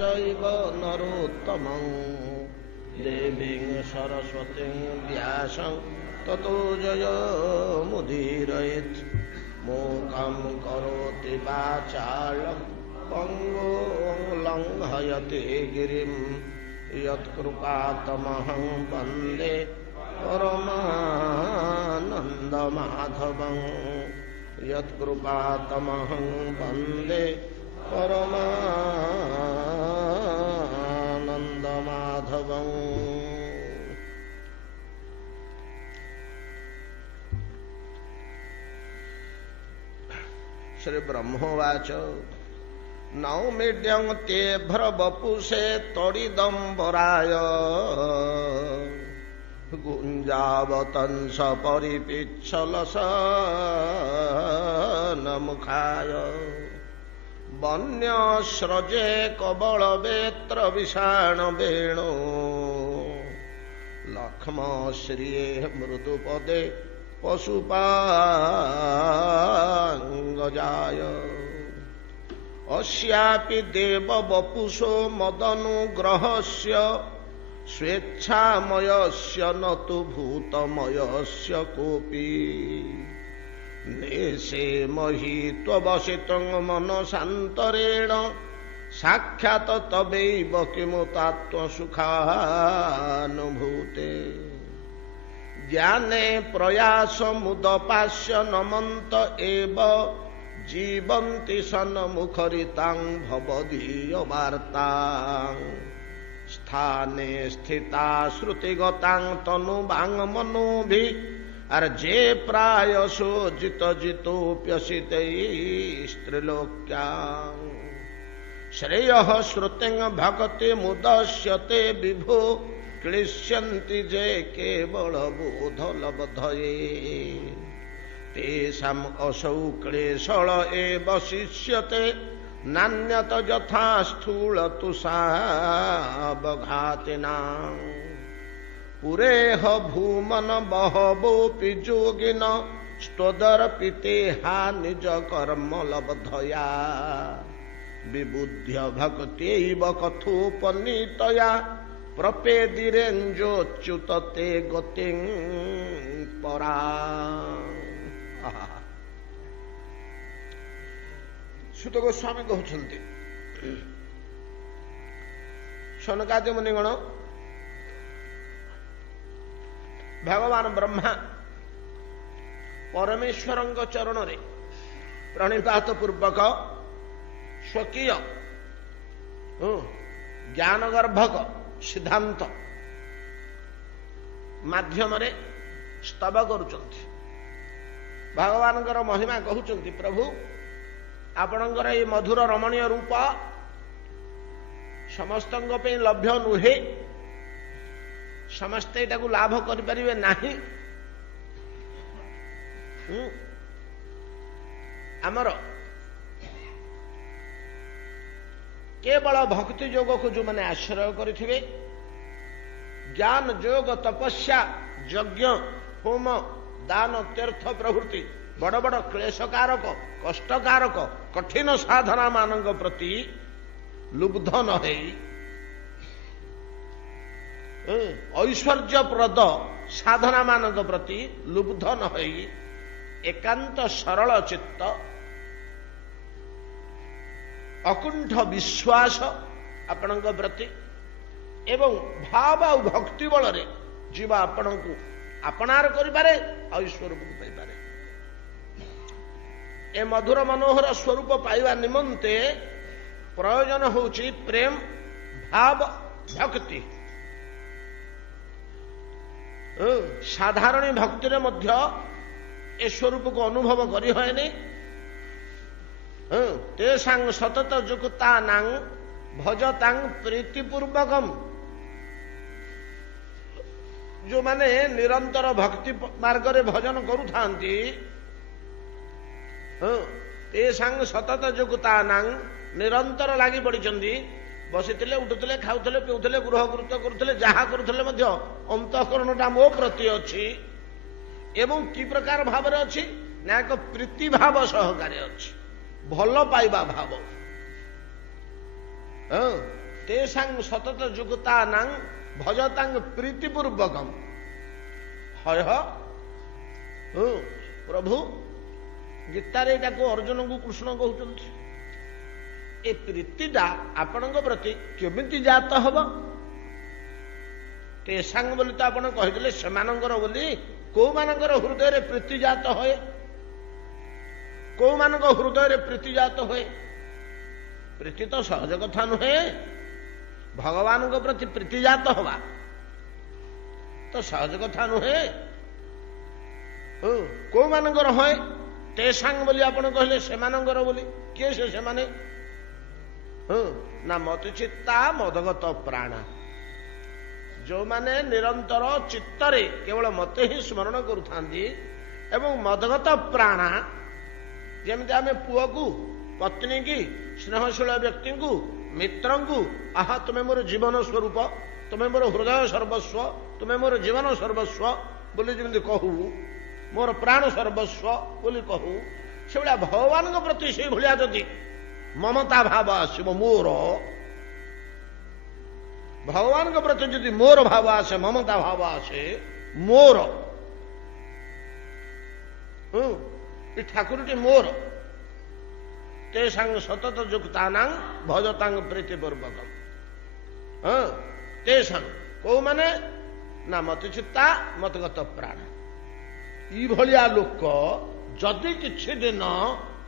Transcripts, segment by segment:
चैव नरोत्तमं देवीं सरस्वतीं व्यासं ततो जयमुदीरयेत् मूकं करोति वाचालं पङ्गुं लङ्घयति गिरिं यत्कृपातमहं वन्दे परमानन्दमाधवं यत्कृपातमहं वन्दे परमानन्दमाधवं। श्री ब्रह्मोवाच नौमीड्यं ते भ्रवपुषे तडिदम्बराय गुञ्जावतंस परिपिच्छलसनमुखाय वन्यस्रजे कबलवेत्र विषाणवेणो लक्ष्मश्रिये मृदुपदे पशुपाङ्गजाय अस्यापि देववपुषो मदनुग्रहस्य स्वेच्छामयस्य न तु भूतमयस्य कोऽपि नेशे मही त्ववसितं मनसान्तरेण साक्षात् तवैव किमुतात्मसुखानुभूते ज्ञाने प्रयासमुदपास्य नमन्त एव जीवन्ति सन्मुखरितां भवदीयवार्तां स्थाने स्थिता श्रुतिगतां तनुवाङ्मनोभिः अर्जे प्रायशो जितजितोऽप्यसितैस्त्रिलोक्यां श्रेयः श्रुतिं भक्तिमुदस्यते विभो क्लिश्यन्ति जे केवलबोधलब्धये तेषाम् असौ क्लेशळ एव शिष्यते नान्यत यथा स्थूलतुषावघातिनां पुरेह भूमन बहवोऽपि योगिन स्तोदर्पिते हा निज कर्म लब्धया विबुध्य भक्त्यैव कथोपनीतया प्रपेदिरेञ्जोच्युतते गतिं परा। सुत गोस्वामी कहते सनकादि मुनिगण भगवान ब्रह्मा परमेश्वर चरण रे प्रणिपात पूर्वक स्वकीय ज्ञानगर्भक सिद्धांत माध्यम स्तव करुचंती भगवानଙ୍କର महिमा कहउचंती प्रभु आपणकर ये मधुर रमणीय रूप समस्तଙ୍କ ପାଇଁ लभ्य नुहे समस्ते एटाକୁ लाभ करिपारिबे नाही आमर केवल भक्ति योग को जो मैंने आश्रय करिथिबे ज्ञान योग तपस्या यज्ञ होम दान तीर्थ प्रभृति बड़ बड़ क्लेशकारक कष्टकारक कठिन साधना मानक प्रति लुब्ध न ऐश्वर्यप्रद साधना मानक प्रति लुब्ध न एकांत सरल चित्त अकुंठ विश्वास आपण प्रति एवं भाव आ भक्ति बल जीवा आपण को अपनार करिपारे स्वरूप को पाइपारे ए मधुर मनोहर स्वरूप पाइबा निमंते प्रयोजन होची प्रेम भाव भक्ति साधारण भक्ति रे मध्य ए स्वरूप को अनुभव करि होयनी तेषां सतत जुक्तानां भजतां प्रीतिपूर्वकम जो माने निरंतर भक्ति मार्ग रे भजन करुथांती तेषां सतत जुक्तानां निरंतर लागि पड़िचंदी बसिथिले उठुथिले खाउथिले पिउथिले गृहकृत्य करुथिले जहा करुथिले मध्य अंतःकरणटा मो प्रति अछि एवं की प्रकार भाव रे अछि ना एक प्रीति भाव सहकारे अछि भल पाइबा भाव तेषां सतत जुगतानां भजतां प्रीतिपूर्वकम हय प्रभु गीतारे एटाको अर्जुन को कृष्ण कहते ए प्रीतिटा आपणक प्रति केमिति जात हब तेषां बोली तो आपण कहिदले सेमानंकर बोली को मानकर हृदय रे प्रीति जात होए को मानक हृदय रे प्रीति जात होए प्रीति तो सहज कथा नुहे भगवान को प्रति प्रीति जात हवा तो सहज कथा नुहे को मानकर होए तेषां बोली आपण कहले सेमानंकर बोली किए से माने ना मति चित्ता मदगत प्राण जो माने निरंतर चित्तरे केवल मते ही स्मरण करुथांती एवं मदगत प्राण जेमती आमे पुआ को पत्नी की स्नेहशील व्यक्ति को मित्र को आहा तुम्हें मोर जीवन स्वरूप तुम्हें मोर हृदय सर्वस्व तुम्हें मोर जीवन सर्वस्व बोली जमी कहू मोर प्राण सर्वस्व बोली कहू से भाया भगवान प्रति से भाया जदि ममता भाव आसब मोर भगवान प्रति जदि मोर भाव आसे ममता भाव आसे मोर ठाकुरटी मोर तेषां सतत जुक्तानां भजतां प्रीतिपूर्वक तेषां को माने ना मति चित्ता मतगत प्राण ई भलिया लोक जदि किछि दिन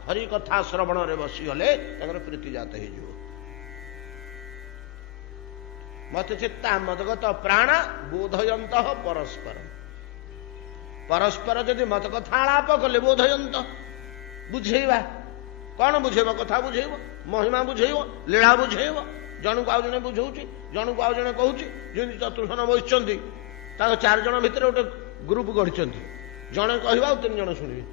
हरि कथा श्रवण रे बसीगले ताकर प्रीति जात हो मति चित्ता मतगत प्राण बोधयंत परस्पर परस्पर जदि मत कथा आलाप कले बोधयंत बुझेवा कौन बुझेब कथा बुझेब महिमा बुझेब लीला बुझेब जन को आउ जने बुझौची जन को आउ जने कहूची जेमती चतुर्सन बसिचंती ताको 4 जन भितर गोटे ग्रुप गढ़िचंती जने कहबा आ 3 जन सुनिबे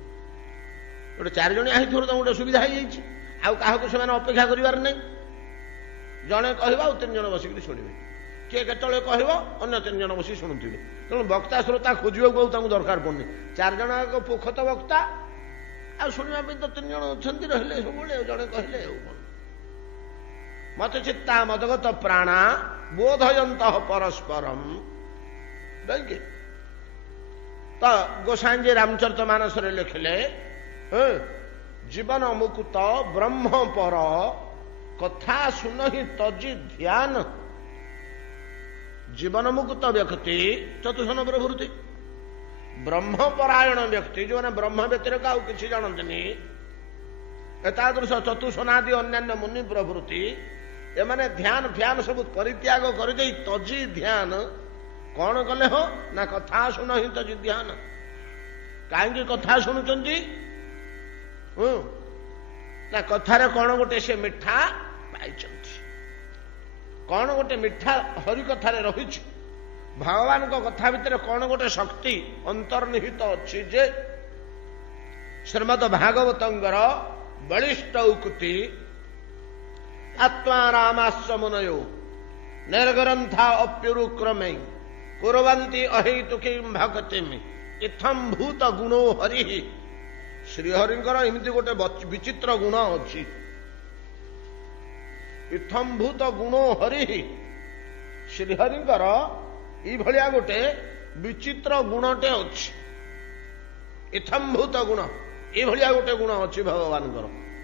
गोटे 4 जन आही थोर गोटे सुविधा हो जाइए आउ काहाको सेमाने अपेक्षा करिवार नै जने कहबा आ 3 जन बसिकरी सुनिबे किए केतळे कहबो अन्य 3 जन बसी शुणुथिबे तेणु वक्ता श्रोता खोजिबाकू दरकार पड़नी 4 जन पोखत वक्ता आ शुणा तो 3 जन अच्छा रहिले सब जड़े कहले मत चित्ता मदगत प्राण बोधयंत परस्परम तो गोसाई रामचरित मानस लिखले जीवन मुकुत ब्रह्म पर कथा सुनहि तजी ध्यान जीवन मुकुत व्यक्ति चतुर्सन प्रभृति ब्रह्मपरायण व्यक्ति जो मैंने ब्रह्म व्यतिरेक आउ कि जानते एतादृश चतुर्सनादि अन्य मुनि प्रभृति एमाने ध्यान फ्यान सब परित्याग कर तजी ध्यान कौन कले हो ना कथा शुण ही तजी ध्यान कहीं कथा शुणुंट ना कथार कौन गोटे से मिठा पाई कौन गोटे मिठा हरि कथार रही भगवान को कथा भितर कौन गोटे शक्ति अंतर्निहित अच्छी जे श्रीमद भागवतंगर बलिष्ठ उक्ति आत्मा रामास्य मुनयो निर्ग्रंथा अप्युरुक्रमे कुर्वन्ति अहेतुकीं भक्तिं इत्थं भूत गुणो हरि श्रीहरिंकर एमती गोटे विचित्र गुण अच्छी इत्थं भूत गुणो हरि श्रीहरिंकर ई भलिया गोटे विचित्र गुणटे अच्छी इत्थं भूत गुण ये भलिया गोटे गुण अच्छी भगवान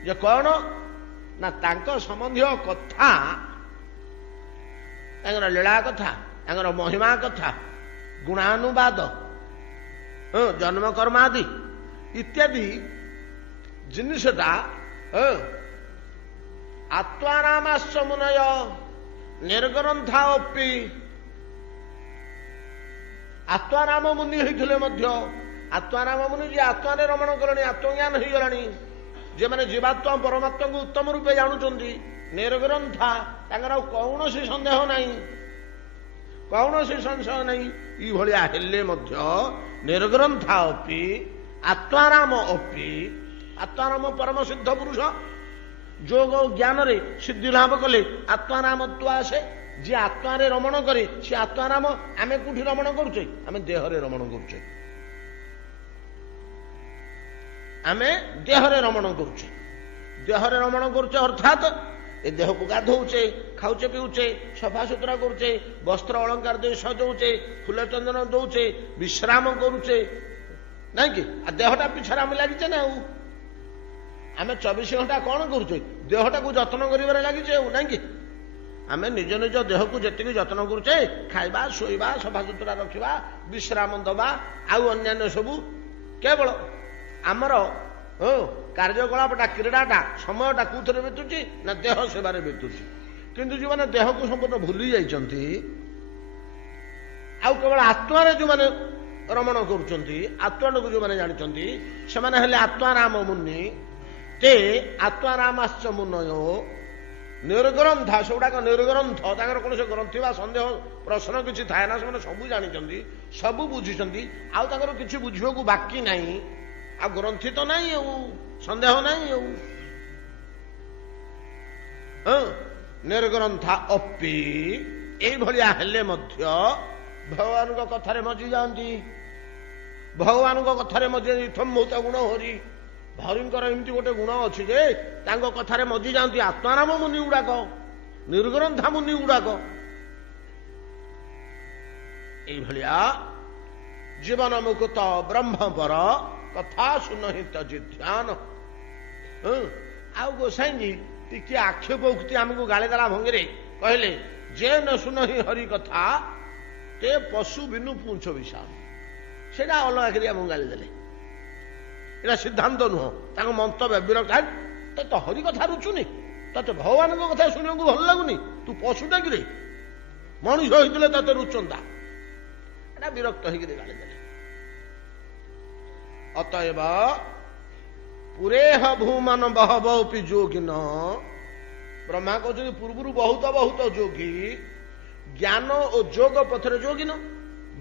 जे कौन ना तांको संबंधी कथा लीला कथा महिमा कथा गुणानुवाद जन्म कर्मादि इत्यादि जिनसटा आत्मारामास्य मुनय निर्ग्रंथा अपि आत्माराम मुनि होते आत्माराम मुनि जी आत्मा रमण कले आत्मज्ञान हो गलानी जे मैंने जीवात्मा परमात्मा को उत्तम रूपे जानुंट निर्ग्रंथा कौन सन्देह नहीं कौन संशय नहीं ये हेले निर्ग्रंथा अपि आत्माराम अपि आत्माराम परम सिद्ध पुरुष जोग ज्ञान रे सिद्धि लाभ कले आत्मारामत्व आसे जी आत्मा रमण करे सी आत्माराम आमे कोठी रमण करुचे आमे देहरे रमण करुचे आमे देहरे रमण करुचे अर्थात ଏ ଦେହକୁ ଗାଧଉଛେ, ଖାଉଛେ, ପିଉଛେ, ସଫାସୁତୁରା କରୁଛେ, ବସ୍ତ୍ର ଅଳଙ୍କାର ଦେଇ ସଜଉଛେ, ଫୁଲ ଚନ୍ଦନ ଦଉଛେ, ବିଶ୍ରାମ କରୁଛେ, ନାଇଁ କି? ଆଉ ଦେହଟା ପିଛାରେ ଆମେ ଲାଗିଛେ ନା। ଆଉ ଆମେ 24 ଘଣ୍ଟା କଣ କରୁଛେ? ଦେହଟାକୁ ଯତ୍ନ କରିବାରେ ଲାଗିଛେ, ଆଉ ନାଇଁ କି? ଆମେ ନିଜ ନିଜ ଦେହକୁ ଯେତିକି ଯତ୍ନ କରୁଛେ, ଖାଇବା, ଶୋଇବା, ସଫାସୁତୁରା ରଖିବା, ବିଶ୍ରାମ ଦେବା, ଆଉ ଅନ୍ୟାନ୍ୟ ସବୁ କେବଳ ଆମର କାର୍ଯ୍ୟକଳାପଟା, କ୍ରୀଡ଼ାଟା, ସମୟଟା କୋଉଥିରେ ବିତୁଛି ନା ଦେହ ସେବାରେ ବିତୁଛି। କିନ୍ତୁ ଯେଉଁମାନେ ଦେହକୁ ସମ୍ପୂର୍ଣ୍ଣ ଭୁଲି ଯାଇଛନ୍ତି, ଆଉ କେବଳ ଆତ୍ମାରେ ଯେଉଁମାନେ ରମଣ କରୁଛନ୍ତି, ଆତ୍ମାକୁ ଯେଉଁମାନେ ଜାଣିଛନ୍ତି, ସେମାନେ ହେଲେ ଆତ୍ମାରାମ ମୁନି। ତେ ଆତ୍ମାରାମାଶ୍ଚ ମୁନୟ ନିର୍ଗ୍ରନ୍ଥ, ସେଗୁଡ଼ାକ ନିର୍ଗ୍ରନ୍ଥ, ତାଙ୍କର କୌଣସି ଗ୍ରନ୍ଥି ବା ସନ୍ଦେହ ପ୍ରଶ୍ନ କିଛି ଥାଏ ନା। ସେମାନେ ସବୁ ଜାଣିଛନ୍ତି, ସବୁ ବୁଝିଛନ୍ତି, ଆଉ ତାଙ୍କର କିଛି ବୁଝିବାକୁ ବାକି ନାହିଁ। ଆଉ ଗ୍ରନ୍ଥି ତ ନାହିଁ, ଆଉ ସନ୍ଦେହ ନାହିଁ। ଆଉ ନିର୍ଗ୍ରନ୍ଥା ଅପି, ଏଇଭଳିଆ ହେଲେ ମଧ୍ୟ ଭଗବାନଙ୍କ କଥାରେ ମଜି ଯାଆନ୍ତି। ଭଗବାନଙ୍କ କଥାରେ ମଜି ଇଥମ୍ଭୂତ ଗୁଣ ହରି, ହରିଙ୍କର ଏମିତି ଗୋଟେ ଗୁଣ ଅଛି ଯେ ତାଙ୍କ କଥାରେ ମଜି ଯାଆନ୍ତି ଆତ୍ମାରାମ ମୁନି ଗୁଡାକ, ନିର୍ଗ୍ରନ୍ଥା ମୁନି ଗୁଡାକ। ଏଇଭଳିଆ ଜୀବନ ମୁକୁତ ବ୍ରହ୍ମପର କଥା ସୁନହିତ ଜିଧ୍ୟାନ। ଆଉ ଗୋସାଇଁଜୀ ଟିକେ ଆକ୍ଷେପ ଉକ୍ତି ଆମକୁ ଗାଳିଦେଲା ଭଙ୍ଗିରେ କହିଲେ, ଯେ ନ ସୁନହି ହରି କଥା ତେ ପଶୁ ବିନୁ ପୁଞ୍ଛ ବିଷାଣ। ସେଇଟା ଅଲଗା କରି ଆମକୁ ଗାଳି ଦେଲେ। ଏଇଟା ସିଦ୍ଧାନ୍ତ ନୁହଁ, ତାଙ୍କ ମନ୍ତବ୍ୟ ବିରକ୍ତ। ତତେ ହରି କଥା ରୁଚୁନି, ତତେ ଭଗବାନଙ୍କ କଥା ଶୁଣିବାକୁ ଭଲ ଲାଗୁନି, ତୁ ପଶୁଟା କିରେ, ମଣିଷ ହେଇଥିଲେ ତତେ ରୁଚନ୍ତା। ଏଟା ବିରକ୍ତ ହେଇକିରି ଗାଳି ଦେଲେ। ଅତଏବ ପୁରେହ ଭୂମାନ ବହବପି ଯୋଗିନ, ବ୍ରହ୍ମା କହୁଛନ୍ତି ପୂର୍ବରୁ ବହୁତ ବହୁତ ଯୋଗୀ ଜ୍ଞାନ ଓ ଯୋଗ ପଥରେ ଯୋଗିନ,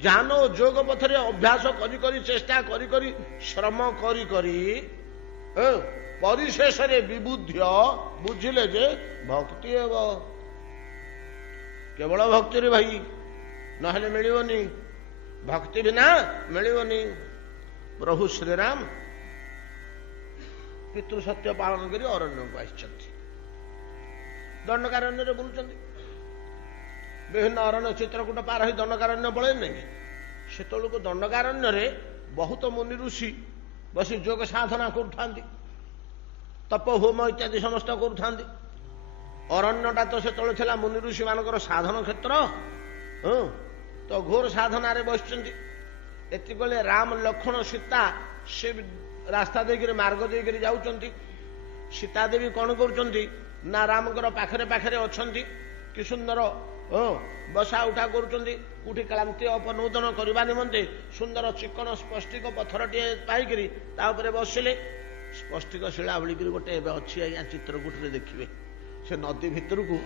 ଜ୍ଞାନ ଓ ଯୋଗ ପଥରେ ଅଭ୍ୟାସ କରି କରି, ଚେଷ୍ଟା କରି କରି, ଶ୍ରମ କରି କରି ପରିଶେଷରେ ବିବୁଦ୍ଧ୍ୟ, ବୁଝିଲେ ଯେ ଭକ୍ତି ହେବ। କେବଳ ଭକ୍ତିରେ ଭାଇ, ନହେଲେ ମିଳିବନି, ଭକ୍ତି ବିନା ମିଳିବନି। ପ୍ରଭୁ ଶ୍ରୀରାମ ପିତୃ ସତ୍ୟ ପାଳନ କରି ଅରଣ୍ୟକୁ ଆସିଛନ୍ତି, ଦଣ୍ଡକାରଣ୍ୟରେ ବୁଲୁଛନ୍ତି। ବିଭିନ୍ନ ଅରଣ୍ୟ ଚିତ୍ରକୂଟ ପାର ହୋଇ ଦଣ୍ଡକାରଣ୍ୟ ପଳେଇ ନାହିଁ। ସେତେବେଳକୁ ଦଣ୍ଡକାରଣ୍ୟରେ ବହୁତ ମୁନି ଋଷି ବସି ଯୋଗ ସାଧନା କରୁଥାନ୍ତି, ତପ ହୋମ ଇତ୍ୟାଦି ସମସ୍ତ କରୁଥାନ୍ତି। ଅରଣ୍ୟଟା ତ ସେତେବେଳେ ଥିଲା ମୁନି ଋଷି ମାନଙ୍କର ସାଧନ କ୍ଷେତ୍ର। ତ ଘୋର ସାଧନାରେ ବସିଛନ୍ତି। ଏତିକିବେଳେ ରାମ, ଲକ୍ଷ୍ମଣ, ସୀତା ସେ ରାସ୍ତା ଦେଇକରି, ମାର୍ଗ ଦେଇକରି ଯାଉଛନ୍ତି। ସୀତା ଦେବୀ କଣ କରୁଛନ୍ତି ନା ରାମଙ୍କର ପାଖରେ ପାଖରେ ଅଛନ୍ତି। କି ସୁନ୍ଦର ବସା ଉଠା କରୁଛନ୍ତି। କୋଉଠି କ୍ଳାନ୍ତି ଅପନୂତନ କରିବା ନିମନ୍ତେ ସୁନ୍ଦର ଚିକଣ ସ୍ପଷ୍ଟିକ ପଥରଟିଏ ପାଇକରି ତା ଉପରେ ବସିଲେ। ସ୍ପଷ୍ଟିକ ଶିଳା ବୋଲିକିରି ଗୋଟେ ଏବେ ଅଛି ଆଜ୍ଞା, ଚିତ୍ରକୂଟରେ ଦେଖିବେ। ସେ ନଦୀ ଭିତରକୁ,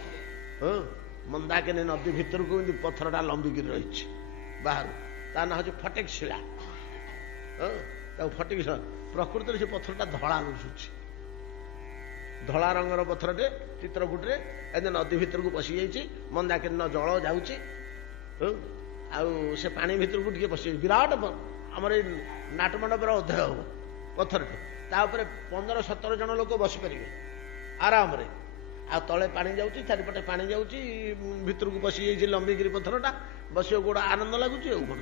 ମନ୍ଦାକିନୀ ନଦୀ ଭିତରକୁ ଏମିତି ପଥରଟା ଲମ୍ବିକିରି ରହିଛି ବାହାରୁ। ତା ନାଁ ହଉଛି ଫଟିକ ଶିଳା। ତାକୁ ଫଟିକ ଶିଳା। ପ୍ରକୃତରେ ସେ ପଥରଟା ଧଳା ଦିଶୁଛି, ଧଳା ରଙ୍ଗର ପଥରଟେ ଚିତ୍ରକୂଟରେ ଏମିତି ନଦୀ ଭିତରକୁ ପଶି ଯାଇଛି। ମନ୍ଦାକିନୀର ଜଳ ଯାଉଛି, ଆଉ ସେ ପାଣି ଭିତରକୁ ଟିକେ ପଶିଯାଇଛି। ବିରାଟ ଆମର ଏଇ ନାଟମଣ୍ଡପର ଅଧ୍ୟାୟ ହବ ପଥରଟେ। ତା ଉପରେ 15-17 ଜଣ ଲୋକ ବସିପାରିବେ ଆରାମରେ। ଆଉ ତଳେ ପାଣି ଯାଉଛି, ଚାରିପଟେ ପାଣି ଯାଉଛି, ଭିତରକୁ ପଶି ଯାଇଛି ଲମ୍ବିକିରି ପଥରଟା। ବସିବାକୁ ଗୋଡ଼ ଆନନ୍ଦ ଲାଗୁଛି। ଆଉ କଣ,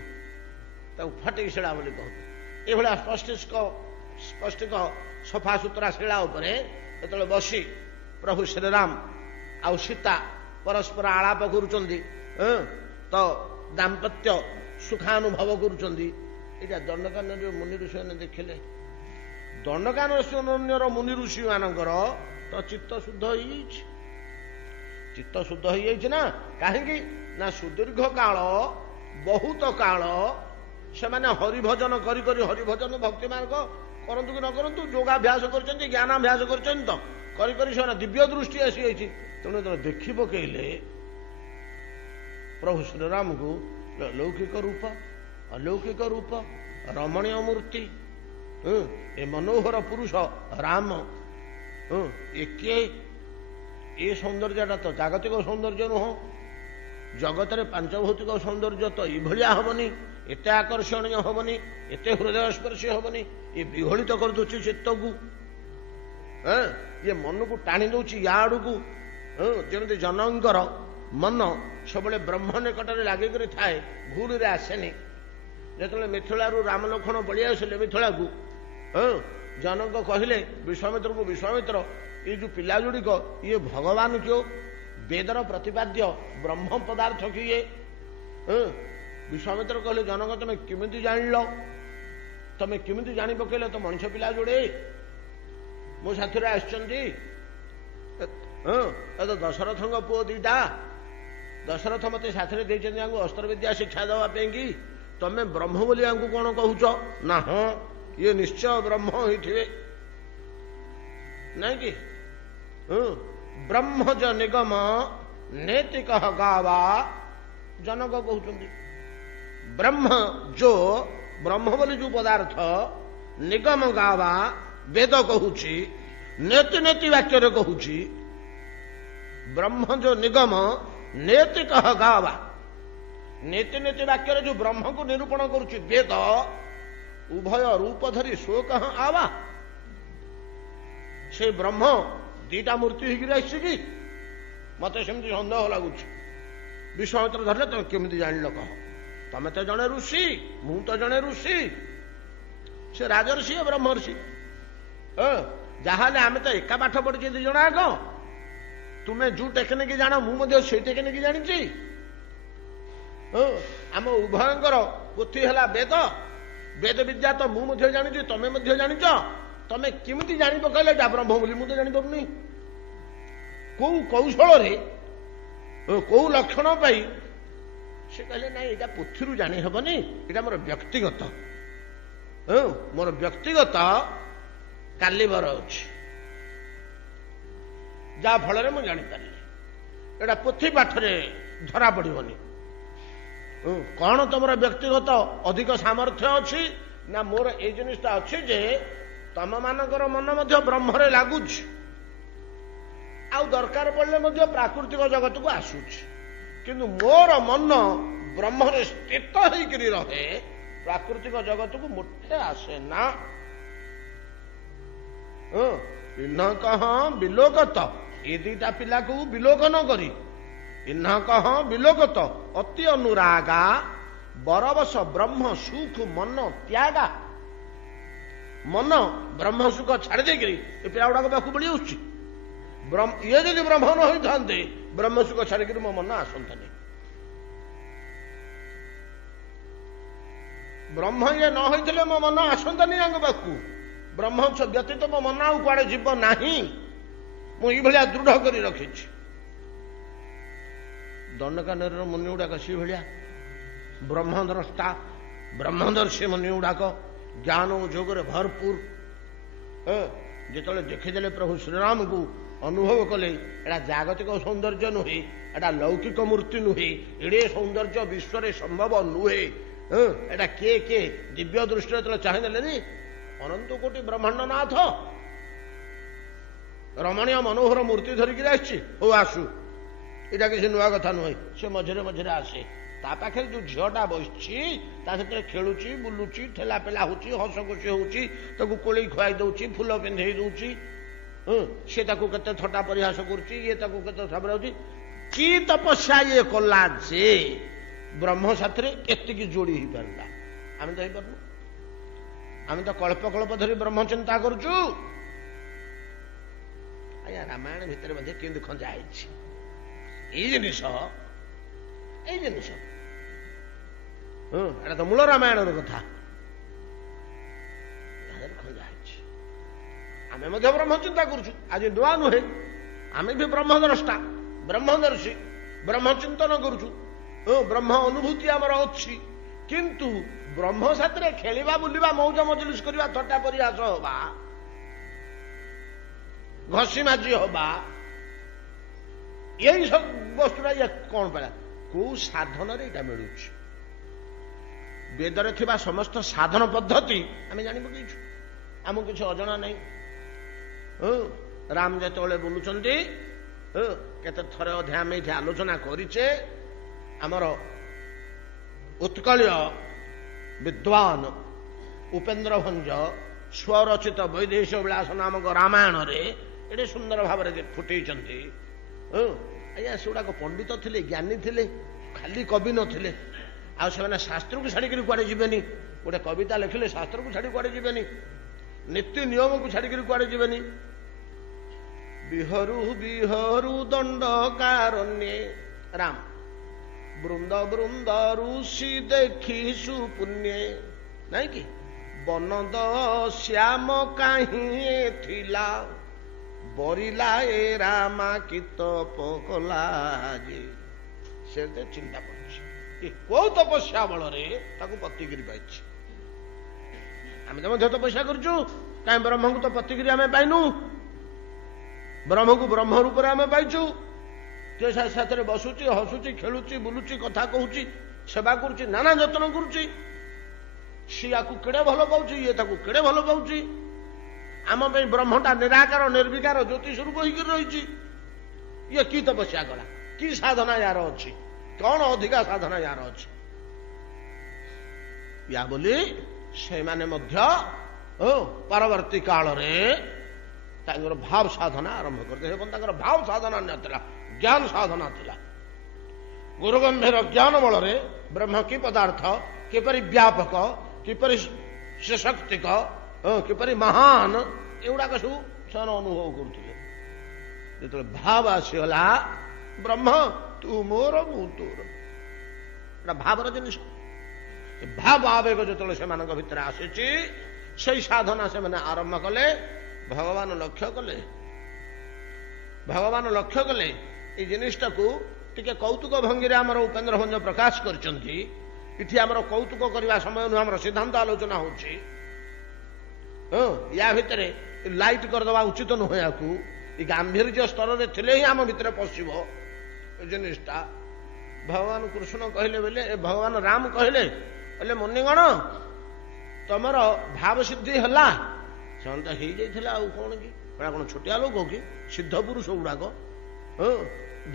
ତାକୁ ଫଟିକ ଶିଳା ବୋଲି କହନ୍ତି। ଏଇଭଳିଆ ସ୍ପଷ୍ଟିକ ସଫା ସୁତରା ଶିଳା ଉପରେ ଯେତେବେଳେ ବସି ପ୍ରଭୁ ଶ୍ରୀରାମ ଆଉ ସୀତା ପରସ୍ପର ଆଳାପ କରୁଛନ୍ତି, ତ ଦାମ୍ପତ୍ୟ ସୁଖାନୁଭବ କରୁଛନ୍ତି। ଏଇଟା ଦଣ୍ଡକାରଣ୍ୟର ମୁନି ଋଷିମାନେ ଦେଖିଲେ। ଦଣ୍ଡକାରଣ୍ୟର ମୁନି ଋଷି ମାନଙ୍କର ତ ଚିତ୍ତ ଶୁଦ୍ଧ ହେଇଯାଇଛି। ଚିତ୍ତ ଶୁଦ୍ଧ ହେଇଯାଇଛି ନା, କାହିଁକି ନା ସୁଦୀର୍ଘ କାଳ, ବହୁତ କାଳ ସେମାନେ ହରିଭଜନ କରି କରି, ହରିଭଜନ ଭକ୍ତି ମାର୍ଗ କରନ୍ତୁ କି ନ କରନ୍ତୁ, ଯୋଗାଭ୍ୟାସ କରିଛନ୍ତି, ଜ୍ଞାନାଭ୍ୟାସ କରିଛନ୍ତି, ତ କରି କରି ସେମାନେ ଦିବ୍ୟ ଦୃଷ୍ଟି ଆସିଯାଇଛି। ତେଣୁ ଯେତେବେଳେ ଦେଖି ପକେଇଲେ ପ୍ରଭୁ ଶ୍ରୀରାମକୁ, ଲୌକିକ ରୂପ, ଅଲୌକିକ ରୂପ, ରମଣୀୟ ମୂର୍ତ୍ତି, ଏ ମନୋହର ପୁରୁଷ ରାମ, ଏ କିଏ? ଏ ସୌନ୍ଦର୍ଯ୍ୟଟା ତ ଜାଗତିକ ସୌନ୍ଦର୍ଯ୍ୟ ନୁହଁ। ଜଗତରେ ପାଞ୍ଚଭୌତିକ ସୌନ୍ଦର୍ଯ୍ୟ ତ ଏଇଭଳିଆ ହବନି, ଏତେ ଆକର୍ଷଣୀୟ ହବନି, ଏତେ ହୃଦୟସ୍ପର୍ଶୀ ହବନି। ଏ ବିହଳିତ କରିଦଉଛି ଚିତ୍ତକୁ, ଇଏ ମନକୁ ଟାଣି ଦଉଛି ୟା ଆଡକୁ। ଯେମିତି ଜନଙ୍କର ମନ ସବୁବେଳେ ବ୍ରହ୍ମ ନିକଟରେ ଲାଗିକରି ଥାଏ, ଭୁଲରେ ଆସେନି। ଯେତେବେଳେ ମିଥିଳାରୁ ରାମ ଲକ୍ଷ୍ମଣ ପଳେଇ ଆସିଲେ ମିଥିଳାକୁ, ଜନକ କହିଲେ ବିଶ୍ୱାମିତ୍ରଙ୍କୁ, ବିଶ୍ୱାମିତ୍ର ଏ ଯୋଉ ପିଲା ଯୋଡ଼ିକ ଇଏ ଭଗବାନ କିଏ, ବେଦର ପ୍ରତିପାଦ୍ୟ ବ୍ରହ୍ମ ପଦାର୍ଥ କିଏ? ବିଶ୍ୱାମିତ୍ର କହିଲେ ଜନକ ତମେ କେମିତି ଜାଣିଲ? ତମେ କେମିତି ଜାଣି ପକେଇଲେ? ତ ମଣିଷ ପିଲା ଯୋଡ଼େ ମୋ ସାଥିରେ ଆସିଛନ୍ତି। ତ ଦଶରଥଙ୍କ ପୁଅ ଦିଟା, ଦଶରଥ ମତେ ସାଥିରେ ଦେଇଛନ୍ତି ୟାଙ୍କୁ ଅସ୍ତ୍ରବିଦ୍ୟା ଶିକ୍ଷା ଦେବା ପାଇଁ କି। ତମେ ବ୍ରହ୍ମ ବୋଲି ୟାଙ୍କୁ କଣ କହୁଛ? ନା ହଁ ଇଏ ନିଶ୍ଚୟ ବ୍ରହ୍ମ ହେଇଥିବେ, ନାଇଁ କି? ବ୍ରହ୍ମଜ ନିଗମ ନୈତିକ ଗାବା, ଜନକ କହୁଛନ୍ତି ବ୍ରହ୍ମ ଯୋ, ବ୍ରହ୍ମ ବୋଲି ଯୋଉ ପଦାର୍ଥ, ନିଗମ ଗାବା ବେଦ କହୁଛି, ନେତି ନେତି ବାକ୍ୟରେ କହୁଛି। ବ୍ରହ୍ମ ଯୋ ନିଗମ ନୈତିକ ଗାବା, ନୀତି ନୀତି ବାକ୍ୟରେ ଯୋଉ ବ୍ରହ୍ମକୁ ନିରୂପଣ କରୁଛି ବେଦ, ଉଭୟ ରୂପ ଧରି ଶୋକ ଆବା। ସେ ବ୍ରହ୍ମ ଦିଟା ମୂର୍ତ୍ତି ହେଇକିରି ଆସିଛି କି? ମତେ ସେମିତି ସନ୍ଦେହ ଲାଗୁଛି। ବିଶ୍ୱାମିତ୍ର ଧରିଲେ ତମେ କେମିତି ଜାଣିଲ କହ? ତମେ ତ ଜଣେ ଋଷି, ମୁଁ ତ ଜଣେ ଋଷି। ସେ ରାଜର୍ଷି ବ୍ରହ୍ମର୍ଷି, ଯାହାହେଲେ ଆମେ ତ ଏକା ପାଠ ପଢିଛେ ଦି ଜଣ ଆଗ। ତୁମେ ଯୋଉ ଟେକ୍ନିକ ଜାଣ ମୁଁ ମଧ୍ୟ ସେଇ ଟେକ୍ନିକ ଜାଣିଛି। ଆମ ଉଭୟଙ୍କର ପୋଥି ହେଲା ବେଦ, ବେଦ ବିଦ୍ୟା ତ ମୁଁ ମଧ୍ୟ ଜାଣିଛି, ତମେ ମଧ୍ୟ ଜାଣିଛ। ତମେ କେମିତି ଜାଣି ପକାଇଲେ ଏଟା ବ୍ରହ୍ମ ବୋଲି ମୁଁ ତ ଜାଣିପାରୁନି। କୋଉ କୌଶଳରେ, କୋଉ ଲକ୍ଷଣ ପାଇ? ସେ କହିଲେ ନାଇଁ ଏଇଟା ପୋଥିରୁ ଜାଣି ହବନି, ଏଇଟା ମୋର ବ୍ୟକ୍ତିଗତ, ମୋର ବ୍ୟକ୍ତିଗତ କାଲିବର ଅଛି, ଯାହା ଫଳରେ ମୁଁ ଜାଣିପାରିଲି। ଏଇଟା ପୋଥି ପାଠରେ ଧରା ପଡିବନି। କଣ ତମର ବ୍ୟକ୍ତିଗତ ଅଧିକ ସାମର୍ଥ୍ୟ ଅଛି? ନା ମୋର ଏଇ ଜିନିଷଟା ଅଛି ଯେ ତମ ମାନଙ୍କର ମନ ମଧ୍ୟ ବ୍ରହ୍ମରେ ଲାଗୁଛି, ଆଉ ଦରକାର ପଡ଼ିଲେ ମଧ୍ୟ ପ୍ରାକୃତିକ ଜଗତକୁ ଆସୁଛି, କିନ୍ତୁ ମୋର ମନ ବ୍ରହ୍ମରେ ସ୍ଥିତ ହେଇକିରି ରହେ, ପ୍ରାକୃତିକ ଜଗତକୁ ମୁଠେ ଆସେ ନା। ଇହ୍ନ କହ ବିଲୋକତ, ଏ ଦିଟା ପିଲାକୁ ବିଲୋକନ କରି, ଇହ୍ନ କହ ବିଲୋକତ ଅତି ଅନୁରାଗା, ବରବଶ ବ୍ରହ୍ମ ସୁଖ ମନ ତ୍ୟାଗା। ମନ ବ୍ରହ୍ମ ସୁଖ ଛାଡ଼ି ଦେଇକିରି ଏ ପିଲା ଗୁଡାକ ପାଖକୁ ପଳି ଆସୁଛି। ଇଏ ଯଦି ବ୍ରହ୍ମ ନ ହୋଇଥାନ୍ତେ ବ୍ରହ୍ମ ସୁଖ ଛାଡ଼ିକିରି ମୋ ମନ ଆସନ୍ତାନି। ବ୍ରହ୍ମ ଇଏ ନ ହୋଇଥିଲେ ମୋ ମନ ଆସନ୍ତାନି ୟାଙ୍କ ପାଖକୁ। ବ୍ରହ୍ମ ବ୍ୟତୀତ ମୋ ମନ ଆଉ କୁଆଡେ ଯିବ ନାହିଁ, ମୁଁ ଏଇଭଳିଆ ଦୃଢ କରି ରଖିଛି। ଦଣ୍ଡକାନୀର ମୁନି ଗୁଡାକ ସେଇଭଳିଆ ବ୍ରହ୍ମଦ୍ରଷ୍ଟା, ବ୍ରହ୍ମଦର୍ଶୀ ମୁନି ଗୁଡାକ, ଜ୍ଞାନ ଓ ଯୋଗରେ ଭରପୁର। ଯେତେବେଳେ ଦେଖିଦେଲେ ପ୍ରଭୁ ଶ୍ରୀରାମକୁ, ଅନୁଭବ କଲେ ଏଟା ଜାଗତିକ ସୌନ୍ଦର୍ଯ୍ୟ ନୁହେଁ, ଏଟା ଲୌକିକ ମୂର୍ତ୍ତି ନୁହେଁ, ଏଡେ ସୌନ୍ଦର୍ଯ୍ୟ ବିଶ୍ୱରେ ସମ୍ଭବ ନୁହେଁ। ଏଟା କିଏ କିଏ ଦିବ୍ୟ ଦୃଷ୍ଟିରେ ଯେତେବେଳେ ଚାହିଁଦେଲେନି, ଅନନ୍ତ କୋଟି ବ୍ରହ୍ମାଣ୍ଡ ନାଥ ରମଣୀୟ ମନୋହର ମୂର୍ତ୍ତି ଧରିକିରି ଆସିଛି, ହଉ ଆସୁ, ଏଇଟା କିଛି ନୂଆ କଥା ନୁହେଁ। ସେ ମଝିରେ ମଝିରେ ଆସେ, ତା ପାଖରେ ଯୋଉ ଝିଅଟା ବସିଛି ତା ସେଥିରେ ଖେଳୁଛି, ବୁଲୁଛି, ଠେଲା ପେଲା ହଉଛି, ହସ ଖୁସି ହଉଛି, ତାକୁ କୋଳେଇ ଖୁଆଇ ଦଉଛି, ଫୁଲ ପିନ୍ଧେଇ ଦଉଛି, ସେ ତାକୁ କେତେ ଥଟ୍ଟା ପରିହାସ କରୁଛି, ଇଏ ତାକୁ କେତେ ଥାବରାଉଛି। କି ତପସ୍ୟା ଇଏ କଲା ଯେ ବ୍ରହ୍ମ ସାଥିରେ ଏତିକି ଯୋଡି ହେଇପାରିଲା? ଆମେ ତ ହେଇପାରୁନୁ। ଆମେ ତ କଳ୍ପ କଳ୍ପ ଧରି ବ୍ରହ୍ମ ଚିନ୍ତା କରୁଛୁ। ଆଜ୍ଞା ରାମାୟଣ ଭିତରେ ମଧ୍ୟ କେମିତି ଖଞ୍ଜା ହେଇଛି ଏଇ ଜିନିଷ, ଏଇ ଜିନିଷ। ଏଟା ତ ମୂଳ ରାମାୟଣର କଥା ଖଞ୍ଜା ହେଇଛି। ଆମେ ମଧ୍ୟ ବ୍ରହ୍ମ ଚିନ୍ତା କରୁଛୁ, ଆଜି ନୂଆ ନୁହେଁ। ଆମେ ବି ବ୍ରହ୍ମଦ୍ରଷ୍ଟା, ବ୍ରହ୍ମଦର୍ଶୀ, ବ୍ରହ୍ମ ଚିନ୍ତନ କରୁଛୁ, ବ୍ରହ୍ମ ଅନୁଭୂତି ଆମର ଅଛି। କିନ୍ତୁ ବ୍ରହ୍ମ ସାଥିରେ ଖେଳିବା, ବୁଲିବା, ମୌଜ ମଜଲିସ କରିବା, ଥଟ୍ଟା ପରିହାସ ହବା, ଘଷି ମାଜି ହବା, ଏଇ ସବୁ ବସ୍ତୁଟା ଇଏ କଣ ପାଇଲା? କୋଉ ସାଧନରେ ଏଇଟା ମିଳୁଛି? ବେଦରେ ଥିବା ସମସ୍ତ ସାଧନ ପଦ୍ଧତି ଆମେ ଜାଣି ପକେଇଛୁ, ଆମକୁ କିଛି ଅଜଣା ନାହିଁ। ରାମ ଯେତେବେଳେ ବୁଲୁଛନ୍ତି, କେତେ ଥରେ ଅଧେ ଆମେ ଏଠି ଆଲୋଚନା କରିଛେ। ଆମର ଉତ୍କଳୀୟ ବିଦ୍ୱାନ ଉପେନ୍ଦ୍ର ଭଞ୍ଜ ସ୍ୱରଚିତ ବୈଦେହୀଶ ବିଳାସ ନାମକ ରାମାୟଣରେ ଏଟେ ସୁନ୍ଦର ଭାବରେ ଫୁଟେଇଛନ୍ତି। ଆଜ୍ଞା ସେଗୁଡାକ ପଣ୍ଡିତ ଥିଲେ, ଜ୍ଞାନୀ ଥିଲେ, ଖାଲି କବି ନଥିଲେ। ଆଉ ସେମାନେ ଶାସ୍ତ୍ରକୁ ଛାଡ଼ିକିରି କୁଆଡେ ଯିବେନି। ଗୋଟେ କବିତା ଲେଖିଲେ ଶାସ୍ତ୍ରକୁ ଛାଡ଼ି କୁଆଡେ ଯିବେନି, ନୀତି ନିୟମକୁ ଛାଡ଼ିକିରି କୁଆଡେ ଯିବେନି। ବିହରୁ ବିହରୁ ଦଣ୍ଡକାରଣ୍ୟେ ରାମ ବୃନ୍ଦ ବୃନ୍ଦ ଋଷି ଦେଖି ସୁପୁଣ୍ୟେ, ନାଇଁ କି ବନଦ ଶ୍ୟାମ କାହିଁ ଥିଲା ବରିଲା ଏ ରାମା କିତ ପକଲା ଯେ। ସେ ଚିନ୍ତା କରୁଛି ଏ କୋଉ ତପସ୍ୟା ବଳରେ ତାକୁ ପତିକିରି ପାଇଛି। ଆମେ ତ ମଧ୍ୟ ତପସ୍ୟା କରୁଛୁ, କାହିଁ ବ୍ରହ୍ମଙ୍କୁ ତ ପତିକିରି ଆମେ ପାଇନୁ। ବ୍ରହ୍ମକୁ ବ୍ରହ୍ମ ରୂପରେ ଆମେ ପାଇଛୁ। ସେ ସାଥିରେ ବସୁଛି, ହସୁଛି, ଖେଳୁଛି, ବୁଲୁଛି, କଥା କହୁଛି, ସେବା କରୁଛି, ନାନା ଯତ୍ନ କରୁଛି। ସିଏ ୟାକୁ କେଡ଼େ ଭଲ ପାଉଛି, ଇଏ ତାକୁ କେଡ଼େ ଭଲ ପାଉଛି। ଆମ ପାଇଁ ବ୍ରହ୍ମଟା ନିରାକାର ନିର୍ବିକାର ଜ୍ୟୋତି ସ୍ୱରୂପ ହେଇକି ରହିଛି। ଇଏ କି ତପସ୍ୟା କଲା, କି ସାଧନା ୟାର ଅଛି, କଣ ଅଧିକା ସାଧନା ୟାର ଅଛି। ୟା ବୋଲି ସେମାନେ ମଧ୍ୟ ପରବର୍ତ୍ତୀ କାଳରେ ତାଙ୍କର ଭାବ ସାଧନା ଆରମ୍ଭ କରିଥିଲେ। ଏବଂ ତାଙ୍କର ଭାବ ସାଧନା ନଥିଲା, ଜ୍ଞାନ ସାଧନା ଥିଲା। ଗୁରୁ ଗମ୍ଭୀର ଜ୍ଞାନ ବଳରେ ବ୍ରହ୍ମ କି ପଦାର୍ଥ, କିପରି ବ୍ୟାପକ, କିପରି ସଶକ୍ତିକ, କିପରି ମହାନ, ଏଗୁଡାକ ସବୁ ସେମାନେ ଅନୁଭବ କରୁଥିଲେ। ଯେତେବେଳେ ଭାବ ଆସିଗଲା, ବ୍ରହ୍ମ ତୁ ମୋର ମୁଁ ତୋର, ଏଟା ଭାବର ଜିନିଷ। ଭାବ ଆବେଗ ଯେତେବେଳେ ସେମାନଙ୍କ ଭିତରେ ଆସିଛି, ସେଇ ସାଧନା ସେମାନେ ଆରମ୍ଭ କଲେ। ଭଗବାନ ଲକ୍ଷ୍ୟ କଲେ, ଭଗବାନ ଲକ୍ଷ୍ୟ କଲେ ଏଇ ଜିନିଷଟାକୁ ଟିକେ କୌତୁକ ଭଙ୍ଗୀରେ ଆମର ଉପେନ୍ଦ୍ର ଭଞ୍ଜ ପ୍ରକାଶ କରିଛନ୍ତି। ଏଠି ଆମର କୌତୁକ କରିବା ସମୟ ନୁହେଁ, ଆମର ସିଦ୍ଧାନ୍ତ ଆଲୋଚନା ହଉଛି। ୟା ଭିତରେ ଲାଇଟ୍ କରିଦେବା ଉଚିତ ନୁହେଁ। ୟାକୁ ଏ ଗାମ୍ଭୀର୍ଯ୍ୟ ସ୍ତରରେ ଥିଲେ ହିଁ ଆମ ଭିତରେ ପଶିବ ଏ ଜିନିଷଟା। ଭଗବାନ କୃଷ୍ଣ କହିଲେ ବୋଲେ, ଭଗବାନ ରାମ କହିଲେ ମୁନିଗଣ ତମର ଭାବ ସିଦ୍ଧି ହେଲା। ସେମାନେ ତ ହେଇଯାଇଥିଲା, ଆଉ କଣ କି, ଏଟା କଣ ଛୋଟିଆ ଲୋକ କି, ସିଦ୍ଧ ପୁରୁଷ ଗୁଡାକ।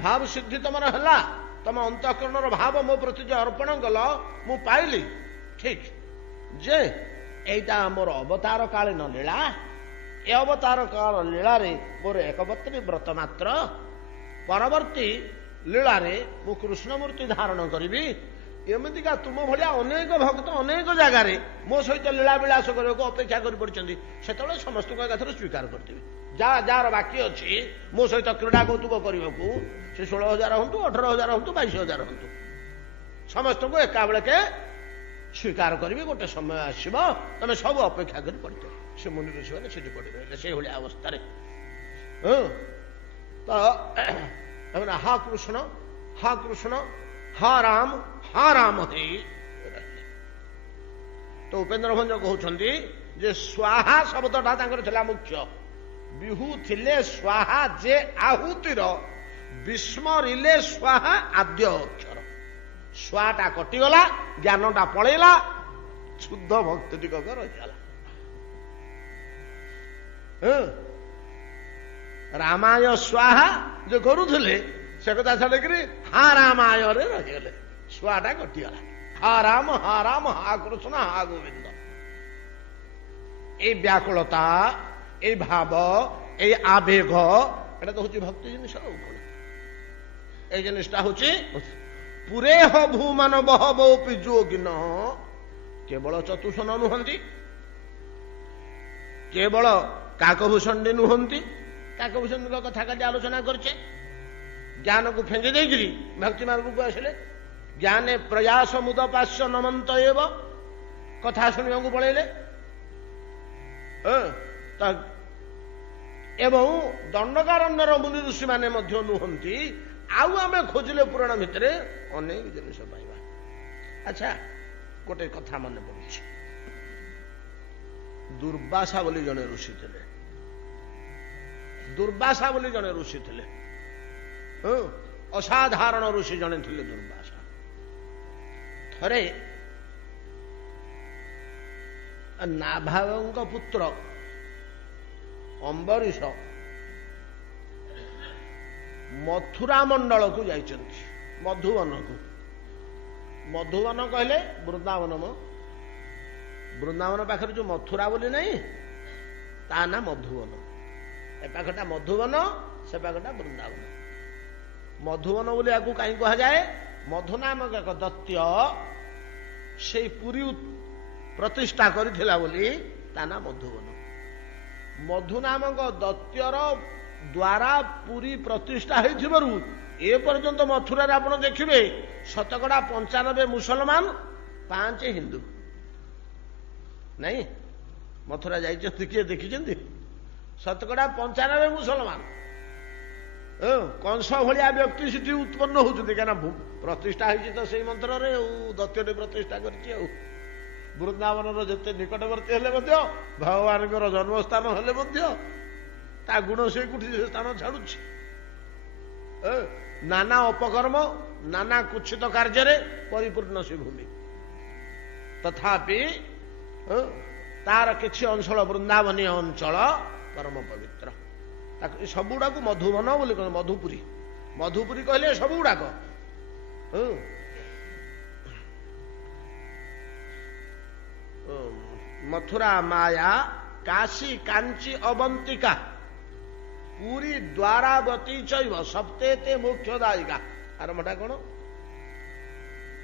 ଭାବ ସିଦ୍ଧି ତମର ହେଲା, ତମ ଅନ୍ତଃକରଣର ଭାବ ମୋ ପ୍ରତି ଯେ ଅର୍ପଣ କଲ ମୁଁ ପାଇଲି। ଠିକ ଯେ ଏଇଟା ମୋର ଅବତାର କାଳୀନ ଲୀଳା। ଏ ଅବତାର କାଳ ଲୀଳାରେ ମୋର ଏକବର୍ତ୍ତୀ ବ୍ରତ ମାତ୍ର, ପରବର୍ତ୍ତୀ ଲୀଳାରେ ମୁଁ କୃଷ୍ଣମୂର୍ତ୍ତି ଧାରଣ କରିବି। ଏମିତିକା ତୁମ ଭଳିଆ ଅନେକ ଭକ୍ତ ଅନେକ ଜାଗାରେ ମୋ ସହିତ ଲୀଳା ବିଳାସ କରିବାକୁ ଅପେକ୍ଷା କରିପଡ଼ିଛନ୍ତି। ସେତେବେଳେ ସମସ୍ତଙ୍କୁ ଏକାଥରେ ସ୍ୱୀକାର କରିଦେବି। ଯାହାର ବାକି ଅଛି ମୋ ସହିତ କ୍ରୀଡ଼ା କୌତୁକ କରିବାକୁ, ସେ 16,000 ହୁଅନ୍ତୁ, 18,000 ହୁଅନ୍ତୁ, 22,000 ହୁଅନ୍ତୁ, ସମସ୍ତଙ୍କୁ ଏକାବେଳକେ ସ୍ୱୀକାର କରିବି। ଗୋଟେ ସମୟ ଆସିବ ତମେ ସବୁ ଅପେକ୍ଷା କରି ପଡ଼ିଥିବ। ସେ ମୁନି ଋଷିମାନେ ସେଠି ପଡ଼ି ରହିଲେ ସେଇଭଳିଆ ଅବସ୍ଥାରେ। ତ हा कृष्ण हा कृष्ण हा राम ହେଇ ରହିଲେ। ତ ଉପେନ୍ଦ୍ର ଭଞ୍ଜ କହୁଛନ୍ତି ଯେ ସ୍ୱାହା ଶବ୍ଦଟା ତାଙ୍କର ଥିଲା ମୁଖ୍ୟ। ବିହୁ ଥିଲେ ସ୍ୱାହା ଯେ ଆହୁତିର, ବିସ୍ମରିଲେ ସ୍ୱାହା ଆଦ୍ୟ ଅକ୍ଷର। ସ୍ୱାଟା କଟିଗଲା, ଜ୍ଞାନଟା ପଳେଇଲା, ଶୁଦ୍ଧ ଭକ୍ତି ଟିକକ ରହିଗଲା। ରାମାୟ ସ୍ୱାହା ଯେ କରୁଥିଲେ, ସେ କଥା ଛାଡ଼ିକିରି ହା ରାମାୟରେ ରହିଗଲେ। ସ୍ୱାଟା କଟିଗଲା। हा राम हा कृष्ण हा गोविंद। এই ব্যাকুলতা, এই ভাব, এই আবেগ, এটা তো হচ্ছে ভক্তি জিনিস। এই জিনিসটা হচ্ছে পুরে ভূমান বহবপি যোগিন কেবল চতুষণ নুহନ୍ତି, কেবল কাকভূষণ্ডী নুহନ୍ତି। কাকভূষণଙ୍କ କଥା କାଲି ଆଲୋଚନା କରିଛେ। ଜ୍ଞାନକୁ ଫେଙ୍ଗି ଦେଇକିରି ଭକ୍ତି ମାର୍ଗକୁ ଆସିଲେ। ଜ୍ଞାନେ ପ୍ରୟାସ ମୁଦପାସ୍ୟ ନମନ୍ତ ଏବ, କଥା ଶୁଣିବାକୁ ପଳେଇଲେ। ଏବଂ ଦଣ୍ଡକାରଣ୍ୟର ମୁନି ଋଷି ମାନେ ମଧ୍ୟ ନୁହନ୍ତି। ଆଉ ଆମେ ଖୋଜିଲେ ପୁରାଣ ଭିତରେ ଅନେକ ଜିନିଷ ପାଇବା। ଆଚ୍ଛା, ଗୋଟେ କଥା ମନେ ପଡୁଛି। ଦୁର୍ବାସା ବୋଲି ଜଣେ ଋଷି ଥିଲେ। ଦୁର୍ବାସା ବୋଲି ଜଣେ ଋଷି ଥିଲେ। ଅସାଧାରଣ ଋଷି ଜଣେ ଥିଲେ ଦୁର୍ବାସା। ଥରେ ନାଭାଗଙ୍କ ପୁତ୍ର ଅମ୍ବରୀଶ ମଥୁରା ମଣ୍ଡଳକୁ ଯାଇଛନ୍ତି, ମଧୁବନକୁ। ମଧୁବନ କହିଲେ ବୃନ୍ଦାବନ। ବୃନ୍ଦାବନ ପାଖରେ ଯୋଉ ମଥୁରା ବୋଲି ନାହିଁ, ତା ନା ମଧୁବନ। ଏ ପାଖଟା ମଧୁବନ, ସେ ପାଖଟା ବୃନ୍ଦାବନ। ମଧୁବନ ବୋଲି ୟାକୁ କାହିଁ କୁହାଯାଏ? ମଧୁ ନାମକ ଏକ ଦୈତ୍ୟ ସେଇ ପୁରୀ ପ୍ରତିଷ୍ଠା କରିଥିଲା ବୋଲି ତା ନା ମଧୁବନ। ମଧୁ ନାମକ ଦୈତ୍ୟର ଦ୍ୱାରା ପୁରୀ ପ୍ରତିଷ୍ଠା ହେଇଥିବାରୁ ଏ ପର୍ଯ୍ୟନ୍ତ ମଥୁରାରେ ଆପଣ ଦେଖିବେ 95% ମୁସଲମାନ, 5 ହିନ୍ଦୁ। ନାଇଁ, ମଥୁରା ଯାଇଛନ୍ତି, କିଏ ଦେଖିଛନ୍ତି? 95% ମୁସଲମାନ। କଂସ ଭଳିଆ ବ୍ୟକ୍ତି ସେଠି ଉତ୍ପନ୍ନ ହଉଛନ୍ତି, କାହିଁକିନା ପ୍ରତିଷ୍ଠା ହେଇଛି ତ ସେଇ ମନ୍ତ୍ରରେ, ଦୈତ୍ୟଟି ପ୍ରତିଷ୍ଠା କରିଛି। ଆଉ ବୃନ୍ଦାବନର ଯେତେ ନିକଟବର୍ତ୍ତୀ ହେଲେ ମଧ୍ୟ, ଭଗବାନଙ୍କର ଜନ୍ମସ୍ଥାନ ହେଲେ ମଧ୍ୟ ତା ଗୁଣ ସେ କୋଠି ସେ ସ୍ଥାନ ଛାଡୁଛି। ନାନା ଅପକର୍ମ, ନାନା କୁଚ୍ଛିତ କାର୍ଯ୍ୟରେ ପରିପୂର୍ଣ୍ଣ ସେ ଭୂମି। ତଥାପି ତାର କିଛି ଅଞ୍ଚଳ ବୃନ୍ଦାବନୀୟ ଅଞ୍ଚଳ ପରମ ପବିତ୍ର। ତାକୁ ସବୁଗୁଡାକୁ ମଧୁବନ ବୋଲି କହନ୍ତି। ମଧୁପୁରୀ, ମଧୁପୁରୀ କହିଲେ ସବୁଗୁଡାକ। ମଥୁରା, ମାୟା, କାଶୀ, କାଞ୍ଚି, ଅବନ୍ତିକା, ପୁରୀ, ଦ୍ୱାରାବତୀ ଚୈବ ସପ୍ତେତେ ମୋକ୍ଷଦାୟିକା। ଆରମ୍ଭଟା କଣ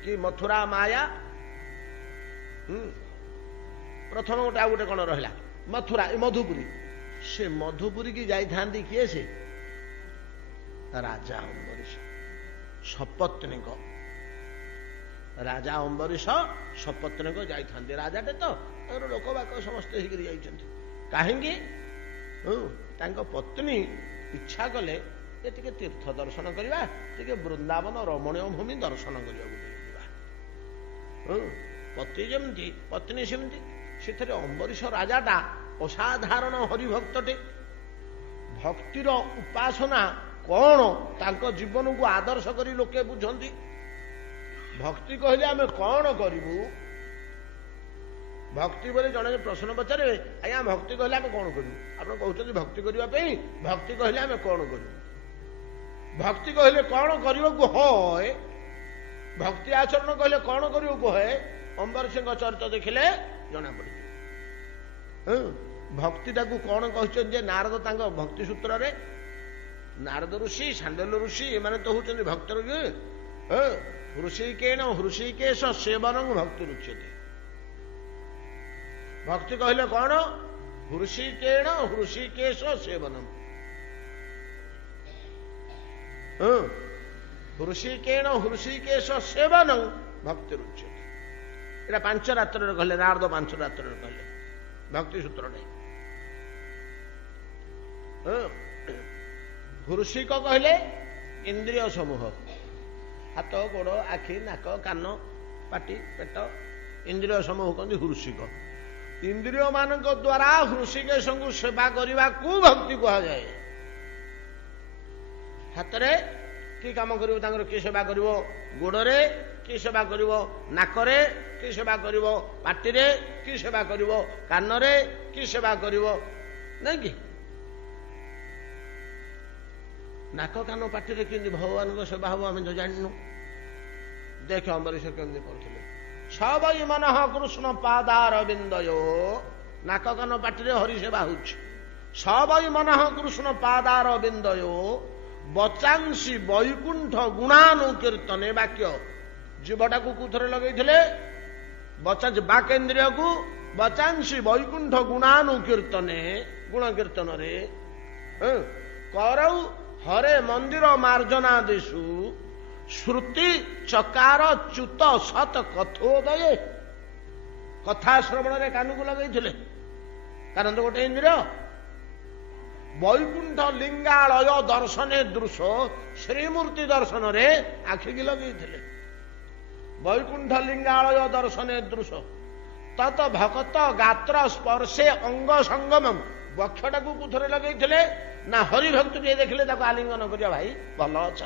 କି? ମଥୁରା, ମାୟା, ପ୍ରଥମ ଗୋଟେ ଆଉ ଗୋଟେ କଣ ରହିଲା? ମଥୁରା, ମଧୁପୁରୀ। ସେ ମଧୁପୁରୀ କି ଯାଇଥାନ୍ତି କିଏ? ସେ ରାଜା ଅମ୍ବରୀଶ ସପତ୍ନୀକ। ରାଜା ଅମ୍ବରୀଶ ସପତ୍ନୀକ ଯାଇଥାନ୍ତି। ରାଜାଟେ ତ, ତାଙ୍କର ଲୋକବାକ ସମସ୍ତେ ହେଇକରି ଯାଇଛନ୍ତି। କାହିଁକି? ତାଙ୍କ ପତ୍ନୀ ଇଚ୍ଛା କଲେ ଯେ ଟିକେ ତୀର୍ଥ ଦର୍ଶନ କରିବା, ଟିକେ ବୃନ୍ଦାବନ ରମଣୀୟ ଭୂମି ଦର୍ଶନ କରିବାକୁ ଯିବା। ପତି ଯେମିତି ପତ୍ନୀ ସେମିତି। ସେଥିରେ ଅମ୍ବରୀଶ ରାଜାଟା ଅସାଧାରଣ ହରିଭକ୍ତଟେ। ଭକ୍ତିର ଉପାସନା କଣ ତାଙ୍କ ଜୀବନକୁ ଆଦର୍ଶ କରି ଲୋକେ ବୁଝନ୍ତି। ଭକ୍ତି କହିଲେ ଆମେ କଣ କରିବୁ? ଭକ୍ତି ବୋଲି ଜଣେ ପ୍ରଶ୍ନ ପଚାରିବେ, ଆଜ୍ଞା ଭକ୍ତି କହିଲେ ଆମେ କଣ କରିବୁ? ଆପଣ କହୁଛନ୍ତି ଭକ୍ତି କରିବା ପାଇଁ, ଭକ୍ତି କହିଲେ ଆମେ କଣ କରିବୁ? ଭକ୍ତି କହିଲେ କଣ କରିବାକୁ ହଏ, ଭକ୍ତି ଆଚରଣ କହିଲେ କଣ କରିବାକୁ ହଏ, ଅମ୍ବରୀଶଙ୍କ ଚରିତ୍ର ଦେଖିଲେ ଜଣାପଡିବ। ଭକ୍ତିଟାକୁ କଣ କହିଛନ୍ତି ଯେ ନାରଦ ତାଙ୍କ ଭକ୍ତି ସୂତ୍ରରେ, ନାରଦ ଋଷି, ସାଣ୍ଡଲ୍ୟ ଋଷି, ଏମାନେ ତ ହଉଛନ୍ତି ଭକ୍ତର ହୃଷିକେଣ ହୃଷିକେଶ ସେବନଂ ଭକ୍ତି ରୁଚ୍ୟତେ। ଭକ୍ତି କହିଲେ କଣ? ହୃଷିକେଣ ହୃଷିକେଶ ସେବନଂ। ହୃଷିକେଣ ହୃଷିକେଶ ସେବନଂ ଭକ୍ତି ରୁଚ୍ୟତେ। ଏଟା 5 ରାତ୍ରରେ କହିଲେ, ନାରଦ 5 ରାତ୍ରରେ କହିଲେ ଭକ୍ତି ସୂତ୍ର ନାହିଁ। ହୃଷିକ କହିଲେ ଇନ୍ଦ୍ରିୟ ସମୂହ, ହାତ, ଗୋଡ଼, ଆଖି, ନାକ, କାନ, ପାଟି, ପେଟ, ଇନ୍ଦ୍ରିୟ ସମୂହ କହନ୍ତି ହୃଷିକ। ଇନ୍ଦ୍ରିୟ ମାନଙ୍କ ଦ୍ୱାରା ହୃଷିକେଶଙ୍କୁ ସେବା କରିବାକୁ ଭକ୍ତି କୁହାଯାଏ। ହାତରେ କି କାମ କରିବ ତାଙ୍କର? କି ସେବା କରିବ? ଗୋଡ଼ରେ କି ସେବା କରିବ? ନାକରେ କି ସେବା କରିବ? ପାଟିରେ କି ସେବା କରିବ? କାନରେ କି ସେବା କରିବ? ନାଇଁ କି? ନାକ, କାନ, ପାଟିରେ କେମିତି ଭଗବାନଙ୍କ ସେବା ହବ ଆମେ ତ ଜାଣିନୁ। ଦେଖ ଅମ୍ବରୀଶ କେମିତି କରୁଥିଲେ। ସବଇ ମନଃ କୃଷ୍ଣ ପାଦାର ବିନ୍ଦୟୋ। ନାକ, କାନ, ପାଟିରେ ହରି ସେବା ହଉଛି। ସବଇ ମନଃ କୃଷ୍ଣ ପାଦାର ବିନ୍ଦୟୋ ବଚାଂସି ବୈକୁଣ୍ଠ ଗୁଣାନୁକୀର୍ତ୍ତନେ। ବାକ୍ୟ ଜୀବଟାକୁ କୋଉଥିରେ ଲଗେଇଥିଲେ? ବଚାଂସି, ବାକ୍ ଇନ୍ଦ୍ରିୟକୁ ବଚାଂସି ବୈକୁଣ୍ଠ ଗୁଣାନୁକୀର୍ତ୍ତନେ, ଗୁଣ କୀର୍ତ୍ତନରେ। କରଉ ହରେ ମନ୍ଦିର ମାର୍ଜନା ଦିଶୁ ଶ୍ରୁତି ଚକାର ଚ୍ୟୁତ ସତ କଥୋଦୟେ। କଥା ଶ୍ରବଣରେ କାନକୁ ଲଗେଇଥିଲେ, କାନ ତ ଗୋଟେ ଇନ୍ଦ୍ରିୟ। ବୈକୁଣ୍ଠ ଲିଙ୍ଗାଳୟ ଦର୍ଶନେ ଦୃଶ, ଶ୍ରୀମୂର୍ତ୍ତି ଦର୍ଶନରେ ଆଖିକି ଲଗେଇଥିଲେ। ବୈକୁଣ୍ଠ ଲିଙ୍ଗାଳୟ ଦର୍ଶନେ ଦୃଶ ତତ ଭକତ ଗାତ୍ର ସ୍ପର୍ଶେ ଅଙ୍ଗ ସଙ୍ଗମମ୍। ବକ୍ଷଟାକୁ କୋଉଥିରେ ଲଗେଇଥିଲେ? ନା ହରିଭକ୍ତି ଟିକେ ଦେଖିଲେ ତାକୁ ଆଲିଙ୍ଗନ କରିବା। ଭାଇ ଭଲ ଅଛ?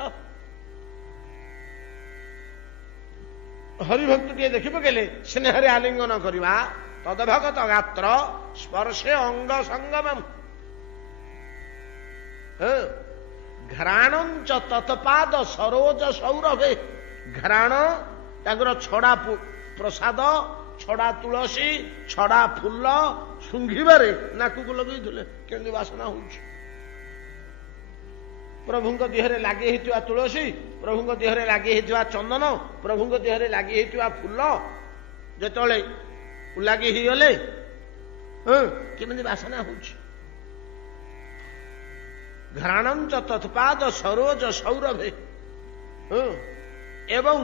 ହରିଭକ୍ତି ଟିକେ ଦେଖି ପକେଇଲେ ସ୍ନେହରେ ଆଲିଙ୍ଗନ କରିବା। ତଦଭଗତ ଗାତ୍ର ସ୍ପର୍ଶେ ଅଙ୍ଗ ସଙ୍ଗମମ୍। ଘ୍ରାଣଞ୍ଚ ତତ୍ପାଦ ସରୋଜ ସୌରଭେ। ଘ୍ରାଣ ତାଙ୍କର ଛଡା ପ୍ରସାଦ, ଛଡା ତୁଳସୀ, ଛଡା ଫୁଲ ଶୁଙ୍ଘିବାରେ ନାକକୁ ଲଗେଇଥିଲେ। କେମିତି ବାସନା ହଉଛି। प्रभुଙ୍କ देहरे लागि हेतुआ तुलसी, प्रभुଙ୍କ देहरे लागि हेतुआ चंदन, प्रभुଙ୍କ देहरे लागि हेतुआ फूल जेतळे लागि हिगले केमिति वासना होछि। घ्राणं च तत्पाद सरोज सौरभे एवं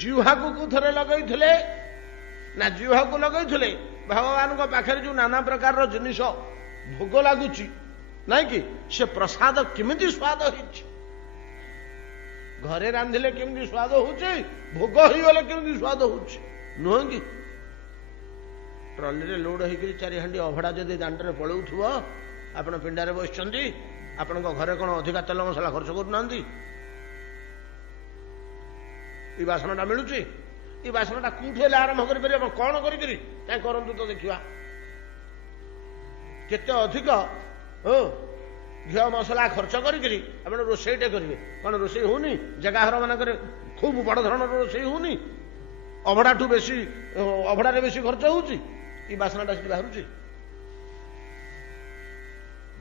जिह्वाकु थरे लगैथिले ना जिह्वाकु लगैथिले भगवान को पाखरे जो नाना प्रकार जिनिस भोग लगुची नहीं कि से प्रसाद किमिति स्वाद होइछि। घरे रांधिले केमिति स्वाद होउछि, भोग होई गले केमिति स्वाद होउछि नुह कि। ट्रली रे लोड होइकरी 4 हांडी अभड़ा जदि दांडरे पळौथुव आपण पिंडारे बसचंदी, आपण घरे कोन अधिका तेल मसला खर्च करू नांदी। ई बासनटा मिलुची, ई बासनटा कोठे हेले आरंभ करि परिबे कोन करि करि काय करंतु तो देखिबा केते अधिक घी मसला खर्च करी आप रोषेईटे करेंगे कौन रोषे होनी जगह घर मानक खूब बड़ धरण रोषे होनी अभड़ा ठू बेसी अभड़े बेसी खर्च होची बासनाटा से बाहर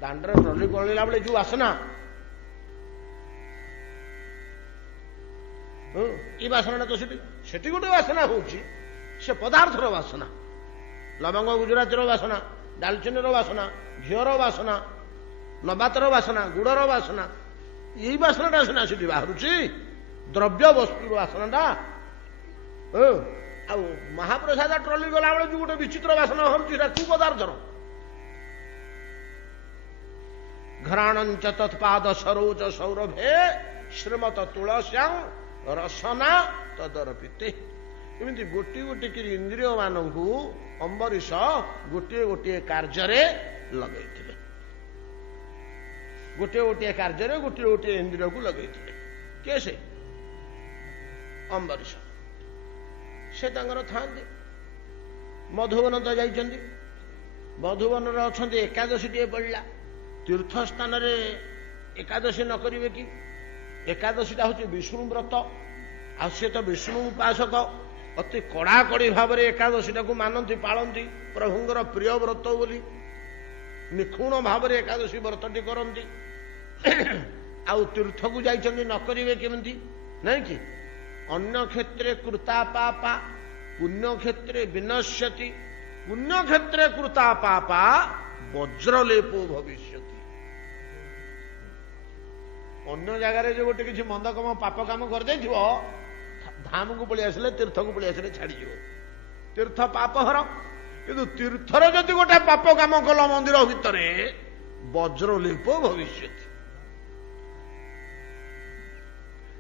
दांडरे ट्रली पलैला बेले जो बासना ये बासना तो सेठी गोटे बासना होची से पदार्थर बासना लवंग गुजराती बासना डालचिनी बासना घीर बासना नबातर बासना गुड़र बासना यही बासनाटा सिना से बाहर द्रव्य वस्तु बासनाटा आ महाप्रसाद ट्रली गला बेले जो गोटे विचित्र बासना बाहर कु पदार्थर घ्राणंच तत्पाद सरोज सौरभे श्रीमत तुलस्यां रसना तदर्पिते एमती गोटे गोटे कि इंद्रिय मानक अंबरीश गोटे गोटे कार्य लगे गोटे गोटे कार्य गोटे गोटे इंद्रिय को लगे कैसे अंबरीश से था मधुबन तो जाइछन्ति मधुबन अच्छा एकादशी टे पड़ा तीर्थ स्थान एकादशी न करिवे कि एकादशीटा हूँ विष्णु व्रत आ सी तो विष्णु उपासक अति कड़ाकड़ी भाव में एकादशीटा को मानती पालती प्रभुंर प्रिय व्रत बोली निखुण भाव में एकादशी व्रतटी करती आउ तीर्थ को जाइछन्ति न करिवे केमिति नहीं कि अन्य क्षेत्रे कृता पापा पुण्य क्षेत्रे विनश्यति पुण्य क्षेत्रे कृता पापा वज्रलेपो भविष्यति अन्य जगार जो गोटे किसी मंद कम पाप कम कर धाम को पलि आसिले तीर्थ को पलि आसिले छाड़ी तीर्थ पाप हर किंतु तीर्थर जदि गोटे पाप कम कल मंदिर भितर वज्रलेप भविष्य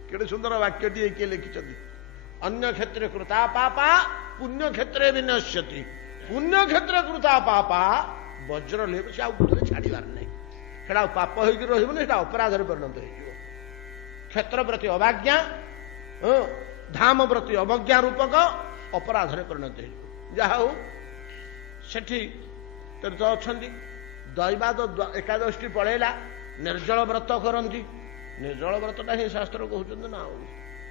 केड़े सुंदर वाक्यटी किए लिखिं अन्य क्षेत्र कृता पापा पुण्य क्षेत्र विनश्यति पुण्य क्षेत्र कृता पापा वज्रलेप से छाड़ार नहीं सेटा पाप होकर रही अपराध परिणत हो क्षेत्र प्रति अवज्ञा धाम प्रति अवज्ञा रूपक अपराध परिणत हो जहा सेठी तीर्थ अच्छा दैवाद एकादशी पड़ेला निर्जल व्रत करती निर्जल व्रतटा ही शास्त्र कहते ना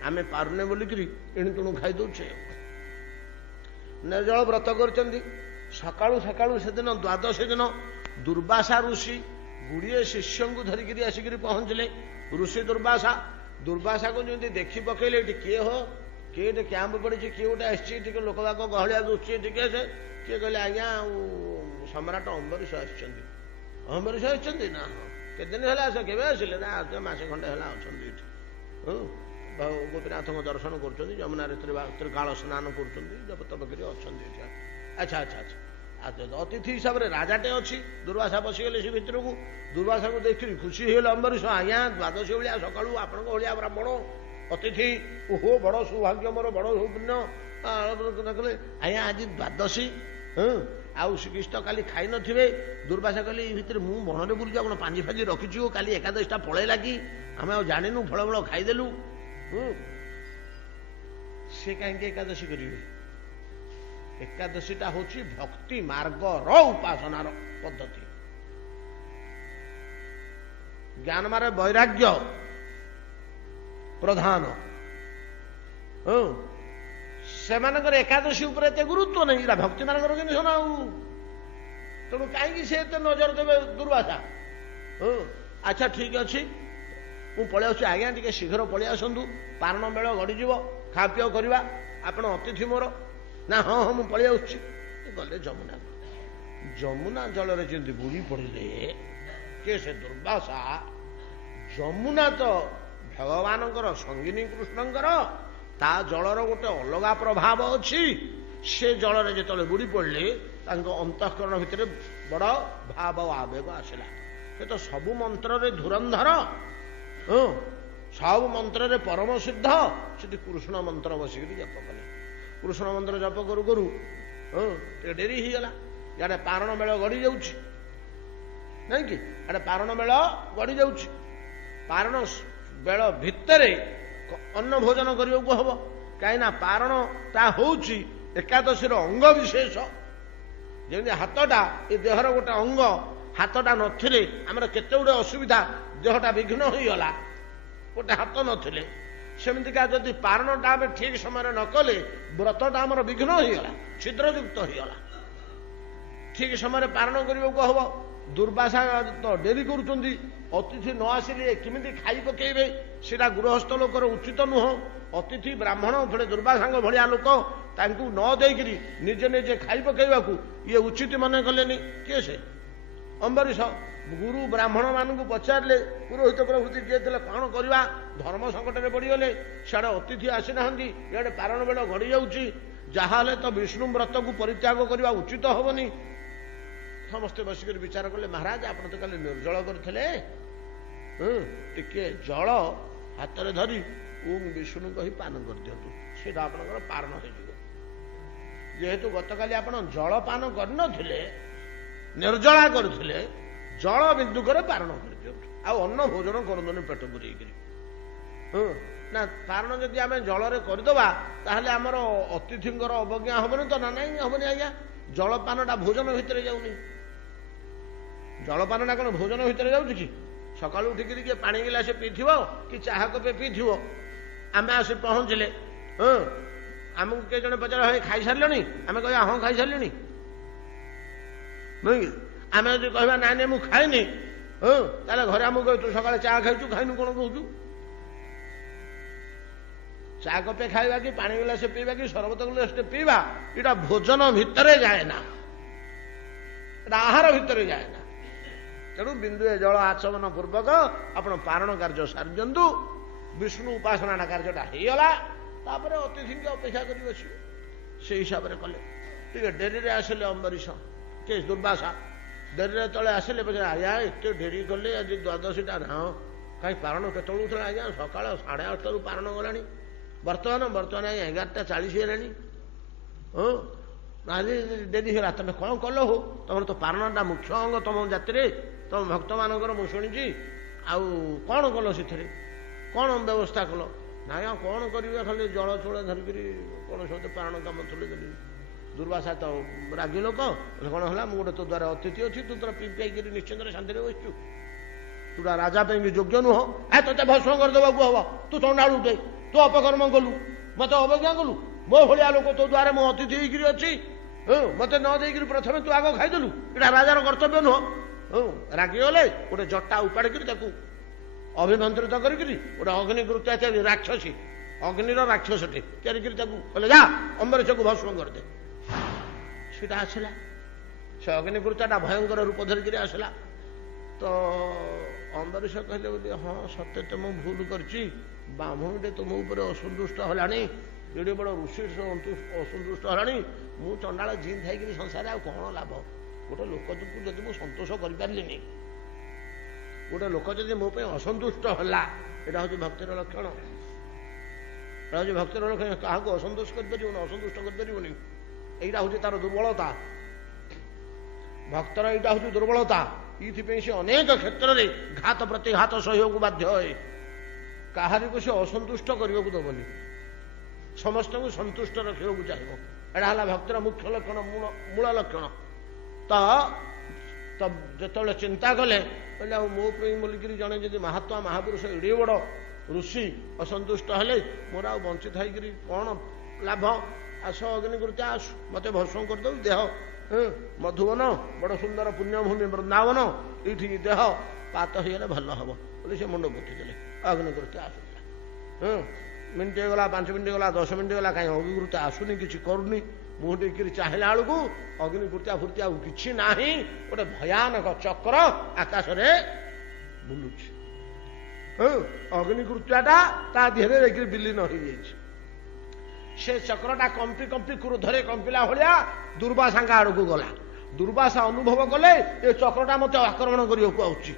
आम पारुने बोलिक एणु तेणु खाई दौचे निर्जल व्रत कर सकाळु सकाळु से दिन द्वादशी दिन दुर्वासा ऋषि गुड़िए शिष्य को धरिक आसिक पहुंचले ऋषि दुर्वासा दुर्वासा को जमी देखी पकड़े किए हो किए कैंप पड़ी किए गोटे आसी लोक बाक गहलिया दुष्टी टे से किए कहले आज्ञा सम्राट अंबरीश अंबरीश आसछन्ति ना केते दिन है आस के आसिले ना मसे खंडे है अच्छा गोपीनाथ दर्शन कर जमुना त्रिकाल स्नान कर जप तप कर अच्छा अच्छा अच्छा अतिथि हिसाब से राजाटे अच्छी दुर्वासा पशिगले से भितर को दुर्वासा को देख खुशी होगले अंबरीश आज्ञा द्वादशी भाया सका आपण भाया ब्राह्मण अतिथि ओहो बड़ सौभाग्य मोर बड़ पुण्य आज्ञा आज द्वादशी आउ श्रीकृष्ण काली खाई नथिबे दुर्वासा कहले भितर मु बणरे बुलूँ आप पांजी फांजी रखीचु काली एकादशीटा पलैला कि आम जानिनु फल फल खाईदेलु से कहीं एकादशी करेंगे एकादशीटा हूँ भक्ति मार्ग उपासनार पद्धति ज्ञान मारे वैराग्य प्रधान से एकादशी उपर एत गुरुत्व नहीं भक्ति मार्ग जिन तेणु कहीं नजर देवे दुर्वासा ଆଚ୍ଛା ଠିକ ଅଛି ମୁଁ ପଳେଇ ଆସୁଛି ଆଜ୍ଞା ଟିକେ ଶୀଘ୍ର ପଳେଇ ଆସନ୍ତୁ ପାରଣ ବେଳ ଗଡ଼ିଯିବ ଖା ପିଅ କରିବା ଆପଣ ଅତିଥି ମୋର ନା ହଁ ହଁ ମୁଁ ପଳେଇ ଆସୁଛି ଗଲେ ଯମୁନା ଯମୁନା ଜଳରେ ଯେମିତି ବୁଡ଼ି ପଡ଼ିଲେ କିଏ ସେ ଦୁର୍ବାସା ଯମୁନା ତ ଭଗବାନଙ୍କର ସଙ୍ଗିନୀ କୃଷ୍ଣଙ୍କର ତା ଜଳର ଗୋଟେ ଅଲଗା ପ୍ରଭାବ ଅଛି ସେ ଜଳରେ ଯେତେବେଳେ ବୁଡ଼ି ପଡ଼ିଲେ ତାଙ୍କ ଅନ୍ତଃକରଣ ଭିତରେ ବଡ଼ ଭାବ ଆବେଗ ଆସିଲା ସେ ତ ସବୁ ମନ୍ତ୍ରରେ ଧୁରନ୍ଧର ସବୁ ମନ୍ତ୍ରରେ ପରମ ସିଦ୍ଧ ସେଠି କୃଷ୍ଣ ମନ୍ତ୍ର ବସିକିରି ଜପ କଲେ କୃଷ୍ଣ ମନ୍ତ୍ର ଜପ କରୁ କରୁ ଟିକେ ଡେରି ହେଇଗଲା ଇଆଡ଼େ ପାରଣ ମେଳ ଗଡ଼ି ଯାଉଛି ନାଇଁ କି ଇଆଡ଼େ ପାରଣ ମେଳ ଗଡ଼ି ଯାଉଛି ପାରଣ ବେଳ ଭିତରେ ଅନ୍ନ ଭୋଜନ କରିବାକୁ ହବ କାହିଁକିନା ପାରଣଟା ହଉଛି ଏକାଦଶୀର ଅଙ୍ଗ ବିଶେଷ ଯେମିତି ହାତଟା ଏ ଦେହର ଗୋଟେ ଅଙ୍ଗ ହାତଟା ନଥିଲେ ଆମର କେତେ ଗୁଡ଼େ ଅସୁବିଧା ଦେହଟା ବିଘ୍ନ ହୋଇଗଲା ଗୋଟେ ହାତ ନଥିଲେ ସେମିତିକା ଯଦି ପାରଣଟା ଆମେ ଠିକ ସମୟରେ ନ କଲେ ବ୍ରତଟା ଆମର ବିଘ୍ନ ହୋଇଗଲା ଛିଦ୍ରଯୁକ୍ତ ହୋଇଗଲା ଠିକ ସମୟରେ ପାରଣ କରିବାକୁ ହବ ଦୁର୍ବାସା ତ ଡେରି କରୁଛନ୍ତି ଅତିଥି ନ ଆସିଲେ କେମିତି ଖାଇ ପକେଇବେ ସେଟା ଗୃହସ୍ଥ ଲୋକର ଉଚିତ ନୁହଁ ଅତିଥି ବ୍ରାହ୍ମଣ ଫେରେ ଦୁର୍ବାସାଙ୍କ ଭଳିଆ ଲୋକ ତାଙ୍କୁ ନ ଦେଇକିରି ନିଜେ ନିଜେ ଖାଇ ପକେଇବାକୁ ଇଏ ଉଚିତ ମନେ କଲେନି କିଏ ସେ ଅମ୍ବରୀଶ ଗୁରୁ ବ୍ରାହ୍ମଣ ମାନଙ୍କୁ ପଚାରିଲେ ପୁରୋହିତ ପ୍ରଭୃତି କିଏ ଥିଲେ କଣ କରିବା ଧର୍ମ ସଙ୍କଟରେ ପଡ଼ିଗଲେ ସିଆଡ଼େ ଅତିଥି ଆସିନାହାନ୍ତି ଇଆଡ଼େ ପାରଣ ବେଳ ଗଡ଼ି ଯାଉଛି ଯାହାହେଲେ ତ ବିଷ୍ଣୁ ବ୍ରତକୁ ପରିତ୍ୟାଗ କରିବା ଉଚିତ ହବନି ସମସ୍ତେ ବସିକରି ବିଚାର କଲେ ମହାରାଜ ଆପଣ ତ କାଲି ନିର୍ଜଳ କରିଥିଲେ ଟିକେ ଜଳ ହାତରେ ଧରି ଓಂ ବିଷ୍ଣୁ କହି ପାନ କରିଦିଅନ୍ତୁ ସେଇଟା ଆପଣଙ୍କର ପାରଣ ହେଇଯିବ ଯେହେତୁ ଗତକାଲି ଆପଣ ଜଳପାନ କରିନଥିଲେ ନିର୍ଜଳା କରୁଥିଲେ ଜଳ ବିନ୍ଦୁକରେ ପାରଣ କରିଦିଅନ୍ତୁ ଆଉ ଅନ୍ନ ଭୋଜନ କରନ୍ତୁନି ପେଟ ପୁରେଇକିରି ନା ପାରଣ ଯଦି ଆମେ ଜଳରେ କରିଦେବା ତାହେଲେ ଆମର ଅତିଥିଙ୍କର ଅବଜ୍ଞା ହବନି ତ ନା ନାଇଁ ହବନି ଆଜ୍ଞା ଜଳପାନଟା ଭୋଜନ ଭିତରେ ଯାଉନି ଜଳପାନଟା କଣ ଭୋଜନ ଭିତରେ ଯାଉଛି କି ସକାଳୁ ଉଠିକିରି କିଏ ପାଣି ଗିଲାସେ ପିଇଥିବ କି ଚାହା କପେ ପିଇଥିବ ଆମେ ଆସି ପହଞ୍ଚିଲେ ଆମକୁ କିଏ ଜଣେ ପଚାର ଭାଇ ଖାଇସାରିଲଣି ଆମେ କହିବା ହଁ ଖାଇସାରିଲିଣି ନୁହେଁ କି ଆମେ ଯଦି କହିବା ନାଇଁ ନାଇଁ ମୁଁ ଖାଇନି ତାହେଲେ ଘରେ ଆମକୁ କହିବୁ ତୁ ସକାଳେ ଚା ଖାଇଛୁ ଖାଇନୁ କଣ କହୁଛୁ ଚା କପେ ଖାଇବା କି ପାଣି ଗିଲାସେ ପିଇବା କି ସରବତ ଗିଲାସେ ପିଇବା ଏଇଟା ଭୋଜନ ଭିତରେ ଯାଏ ନା ଏଇଟା ଆହାର ଭିତରେ ଯାଏ ନା ତେଣୁ ବିନ୍ଦୁଏ ଜଳ ଆଚମନ ପୂର୍ବକ ଆପଣ ପାରଣ କାର୍ଯ୍ୟ ସାରି ଦିଅନ୍ତୁ ବିଷ୍ଣୁ ଉପାସନାଟା କାର୍ଯ୍ୟଟା ହେଇଗଲା ତାପରେ ଅତିଥିକି ଅପେକ୍ଷା କରି ବସିବେ ସେଇ ହିସାବରେ କଲେ ଟିକେ ଡେରିରେ ଆସିଲେ ଅମ୍ବରୀଶ କେ ଦୁର୍ବାସା ଡେରିରେ ତଳେ ଆସିଲେ ପଚାରେ ଆଜ୍ଞା ଏତେ ଡେରି କଲେ ଆଜି ଦ୍ୱାଦଶୀଟା ହଁ କାହିଁ ପାରଣ କେତେବେଳକୁ ଥିଲା ଆଜ୍ଞା ସକାଳ 8:30ରୁ ପାରଣ ଗଲାଣି ବର୍ତ୍ତମାନ ଆଜ୍ଞା 11:40 ହେଲାଣି ଆଜି ଡେରି ହେଲା ତମେ କଣ କଲ ହୋ ତମର ତ ପାରଣଟା ମୁଖ୍ୟ ଅଙ୍ଗ ତମ ଜାତିରେ ତମ ଭକ୍ତମାନଙ୍କର ମୁଁ ଶୁଣିଛି ଆଉ କଣ କଲ ସେଥିରେ କଣ ବ୍ୟବସ୍ଥା କଲ ନା ଆଜ୍ଞା କଣ କରିବେ ଖାଲି ଜଳ ଚୋଳ ଧରିକିରି କଣ ସବୁ ପାରଣ କାମ ତୁଲେଇଦେଲି ଦୁର୍ବାସା ତ ରାଗି ଲୋକ କଣ ହେଲା ମୁଁ ଗୋଟେ ତୋ ଦ୍ୱାରା ଅତିଥି ଅଛି ତୁ ତୋର ପିଇ ପାଇକିରି ନିଶ୍ଚିନ୍ତରେ ଶାନ୍ତିରେ ବସିଛୁ ତୁଟା ରାଜା ପାଇଁକି ଯୋଗ୍ୟ ନୁହଁ ତୋତେ ଭସ୍ମ କରିଦେବାକୁ ହବ ତୁ ଚଣ୍ଡାଳୁ ଉଠେ ତୁ ଅପକର୍ମ କଲୁ ମତେ ଅବଜ୍ଞା କଲୁ ମୋ ଭଳିଆ ଲୋକ ତୋ ଦ୍ୱାରା ମୁଁ ଅତିଥି ହେଇକିରି ଅଛି ମତେ ନ ଦେଇକିରି ପ୍ରଥମେ ତୁ ଆଗ ଖାଇଦେଲୁ ଏଇଟା ରାଜାର କର୍ତ୍ତବ୍ୟ ନୁହଁ ରାଗିଗଲେ ଗୋଟେ ଜଟା ଉପାଡ଼ିକିରି ତାକୁ ଅଭିମନ୍ତ୍ରିତ କରିକିରି ଗୋଟେ ଅଗ୍ନିକୃତ୍ୟା ତିଆରି ରାକ୍ଷସୀ ଅଗ୍ନିର ରାକ୍ଷସଟେ ତିଆରି କରି ତାକୁ କହିଲେ ଯା ଅମ୍ବରୀଶକୁ ଭସ୍ମ କରିଦେ ସେଟା ଆସିଲା ସେ ଅଗ୍ନିକୃତ୍ୟାଟା ଭୟଙ୍କର ରୂପ ଧରିକିରି ଆସିଲା ତ ଅମ୍ବରୀଶ କହିଲେ ବୋଲି ହଁ ସତ୍ୟ ତ ମୁଁ ଭୁଲ କରିଛି ବ୍ରାହ୍ମଣଟେ ତୁମ ଉପରେ ଅସନ୍ତୁଷ୍ଟ ହେଲାଣି ଏଡ଼େ ବଡ଼ ଋଷି ଅସନ୍ତୁଷ୍ଟ ହେଲାଣି ମୁଁ ଚଣ୍ଡାଳ ଜିନ୍ ଥାଇକିରି ସଂସାରରେ ଆଉ କଣ ଲାଭ ଗୋଟେ ଲୋକକୁ ଯଦି ମୁଁ ସନ୍ତୋଷ କରିପାରିଲିନି ଗୋଟେ ଲୋକ ଯଦି ମୋ ପାଇଁ ଅସନ୍ତୁଷ୍ଟ ହେଲା ଏଇଟା ହଉଛି ଭକ୍ତିର ଲକ୍ଷଣ ଏଇଟା ହଉଛି ଭକ୍ତିର ଲକ୍ଷଣ କାହାକୁ ଅସନ୍ତୋଷ କରିପାରିବନି ଅସନ୍ତୁଷ୍ଟ କରିପାରିବନି ଏଇଟା ହଉଛି ତାର ଦୁର୍ବଳତା ଭକ୍ତର ଏଇଟା ହଉଛି ଦୁର୍ବଳତା ଏଇଥିପାଇଁ ସେ ଅନେକ କ୍ଷେତ୍ରରେ ଘାତ ପ୍ରତିଘାତ ସହିବାକୁ ବାଧ୍ୟ ହୁଏ କାହାରିକୁ ସେ ଅସନ୍ତୁଷ୍ଟ କରିବାକୁ ଦେବନି ସମସ୍ତଙ୍କୁ ସନ୍ତୁଷ୍ଟ ରଖିବାକୁ ଚାହିଁବ ଏଇଟା ହେଲା ଭକ୍ତିର ମୁଖ୍ୟ ଲକ୍ଷଣ ମୂଳ ଲକ୍ଷଣ ତ ଯେତେବେଳେ ଚିନ୍ତା କଲେ କହିଲେ ଆଉ ମୋ ପାଇଁ ବୋଲିକିରି ଜଣେ ଯଦି ମହାତ୍ମା ମହାପୁରୁଷ ଏଡ଼େ ବଡ଼ ଋଷି ଅସନ୍ତୁଷ୍ଟ ହେଲେ ମୋର ଆଉ ବଞ୍ଚି ଥାଇକିରି କଣ ଲାଭ ଆସ ଅଗ୍ନିକୃତ୍ୟା ଆସୁ ମତେ ଭସ୍ମ କରିଦେବୁ ଦେହ ମଧୁବନ ବଡ଼ ସୁନ୍ଦର ପୁଣ୍ୟଭୂମି ବୃନ୍ଦାବନ ଏଇଠିକି ଦେହ ପାତ ହେଇଗଲେ ଭଲ ହବ ବୋଲି ସେ ମୁଣ୍ଡ ପୋତିଦେଲେ। ଅଗ୍ନିକୃତ୍ୟ ଆସୁଥିଲା। ମିନିଟ୍ ହେଇଗଲା, 5 ମିନିଟ୍ ଗଲା, 10 ମିନିଟ୍ ଗଲା, କାହିଁ ଅଗ୍ନିକୃତ୍ୟ ଆସୁନି, କିଛି କରୁନି। ମୁହଁ ଟେକିରି ଚାହିଁଲା ବେଳକୁ ଅଗ୍ନିକୃତ୍ୟା ଫୁର୍ତ୍ତି ଆଉ କିଛି ନାହିଁ। ଗୋଟେ ଭୟାନକ ଚକ୍ର ଆକାଶରେ ବୁଲୁଛି। ଅଗ୍ନିକୃତ୍ୟାଟା ତା ଦେହରେ ଯାଇକିରି ବିଲୀନ ହେଇଯାଇଛି। ସେ ଚକ୍ରଟା କମ୍ପି କମ୍ପି କ୍ରୋଧରେ କମ୍ପିଲା ଭଳିଆ ଦୁର୍ବାସାଙ୍କ ଆଡ଼କୁ ଗଲା। ଦୁର୍ବାସା ଅନୁଭବ କଲେ ଏ ଚକ୍ରଟା ମୋତେ ଆକ୍ରମଣ କରିବାକୁ ଆଉଛି,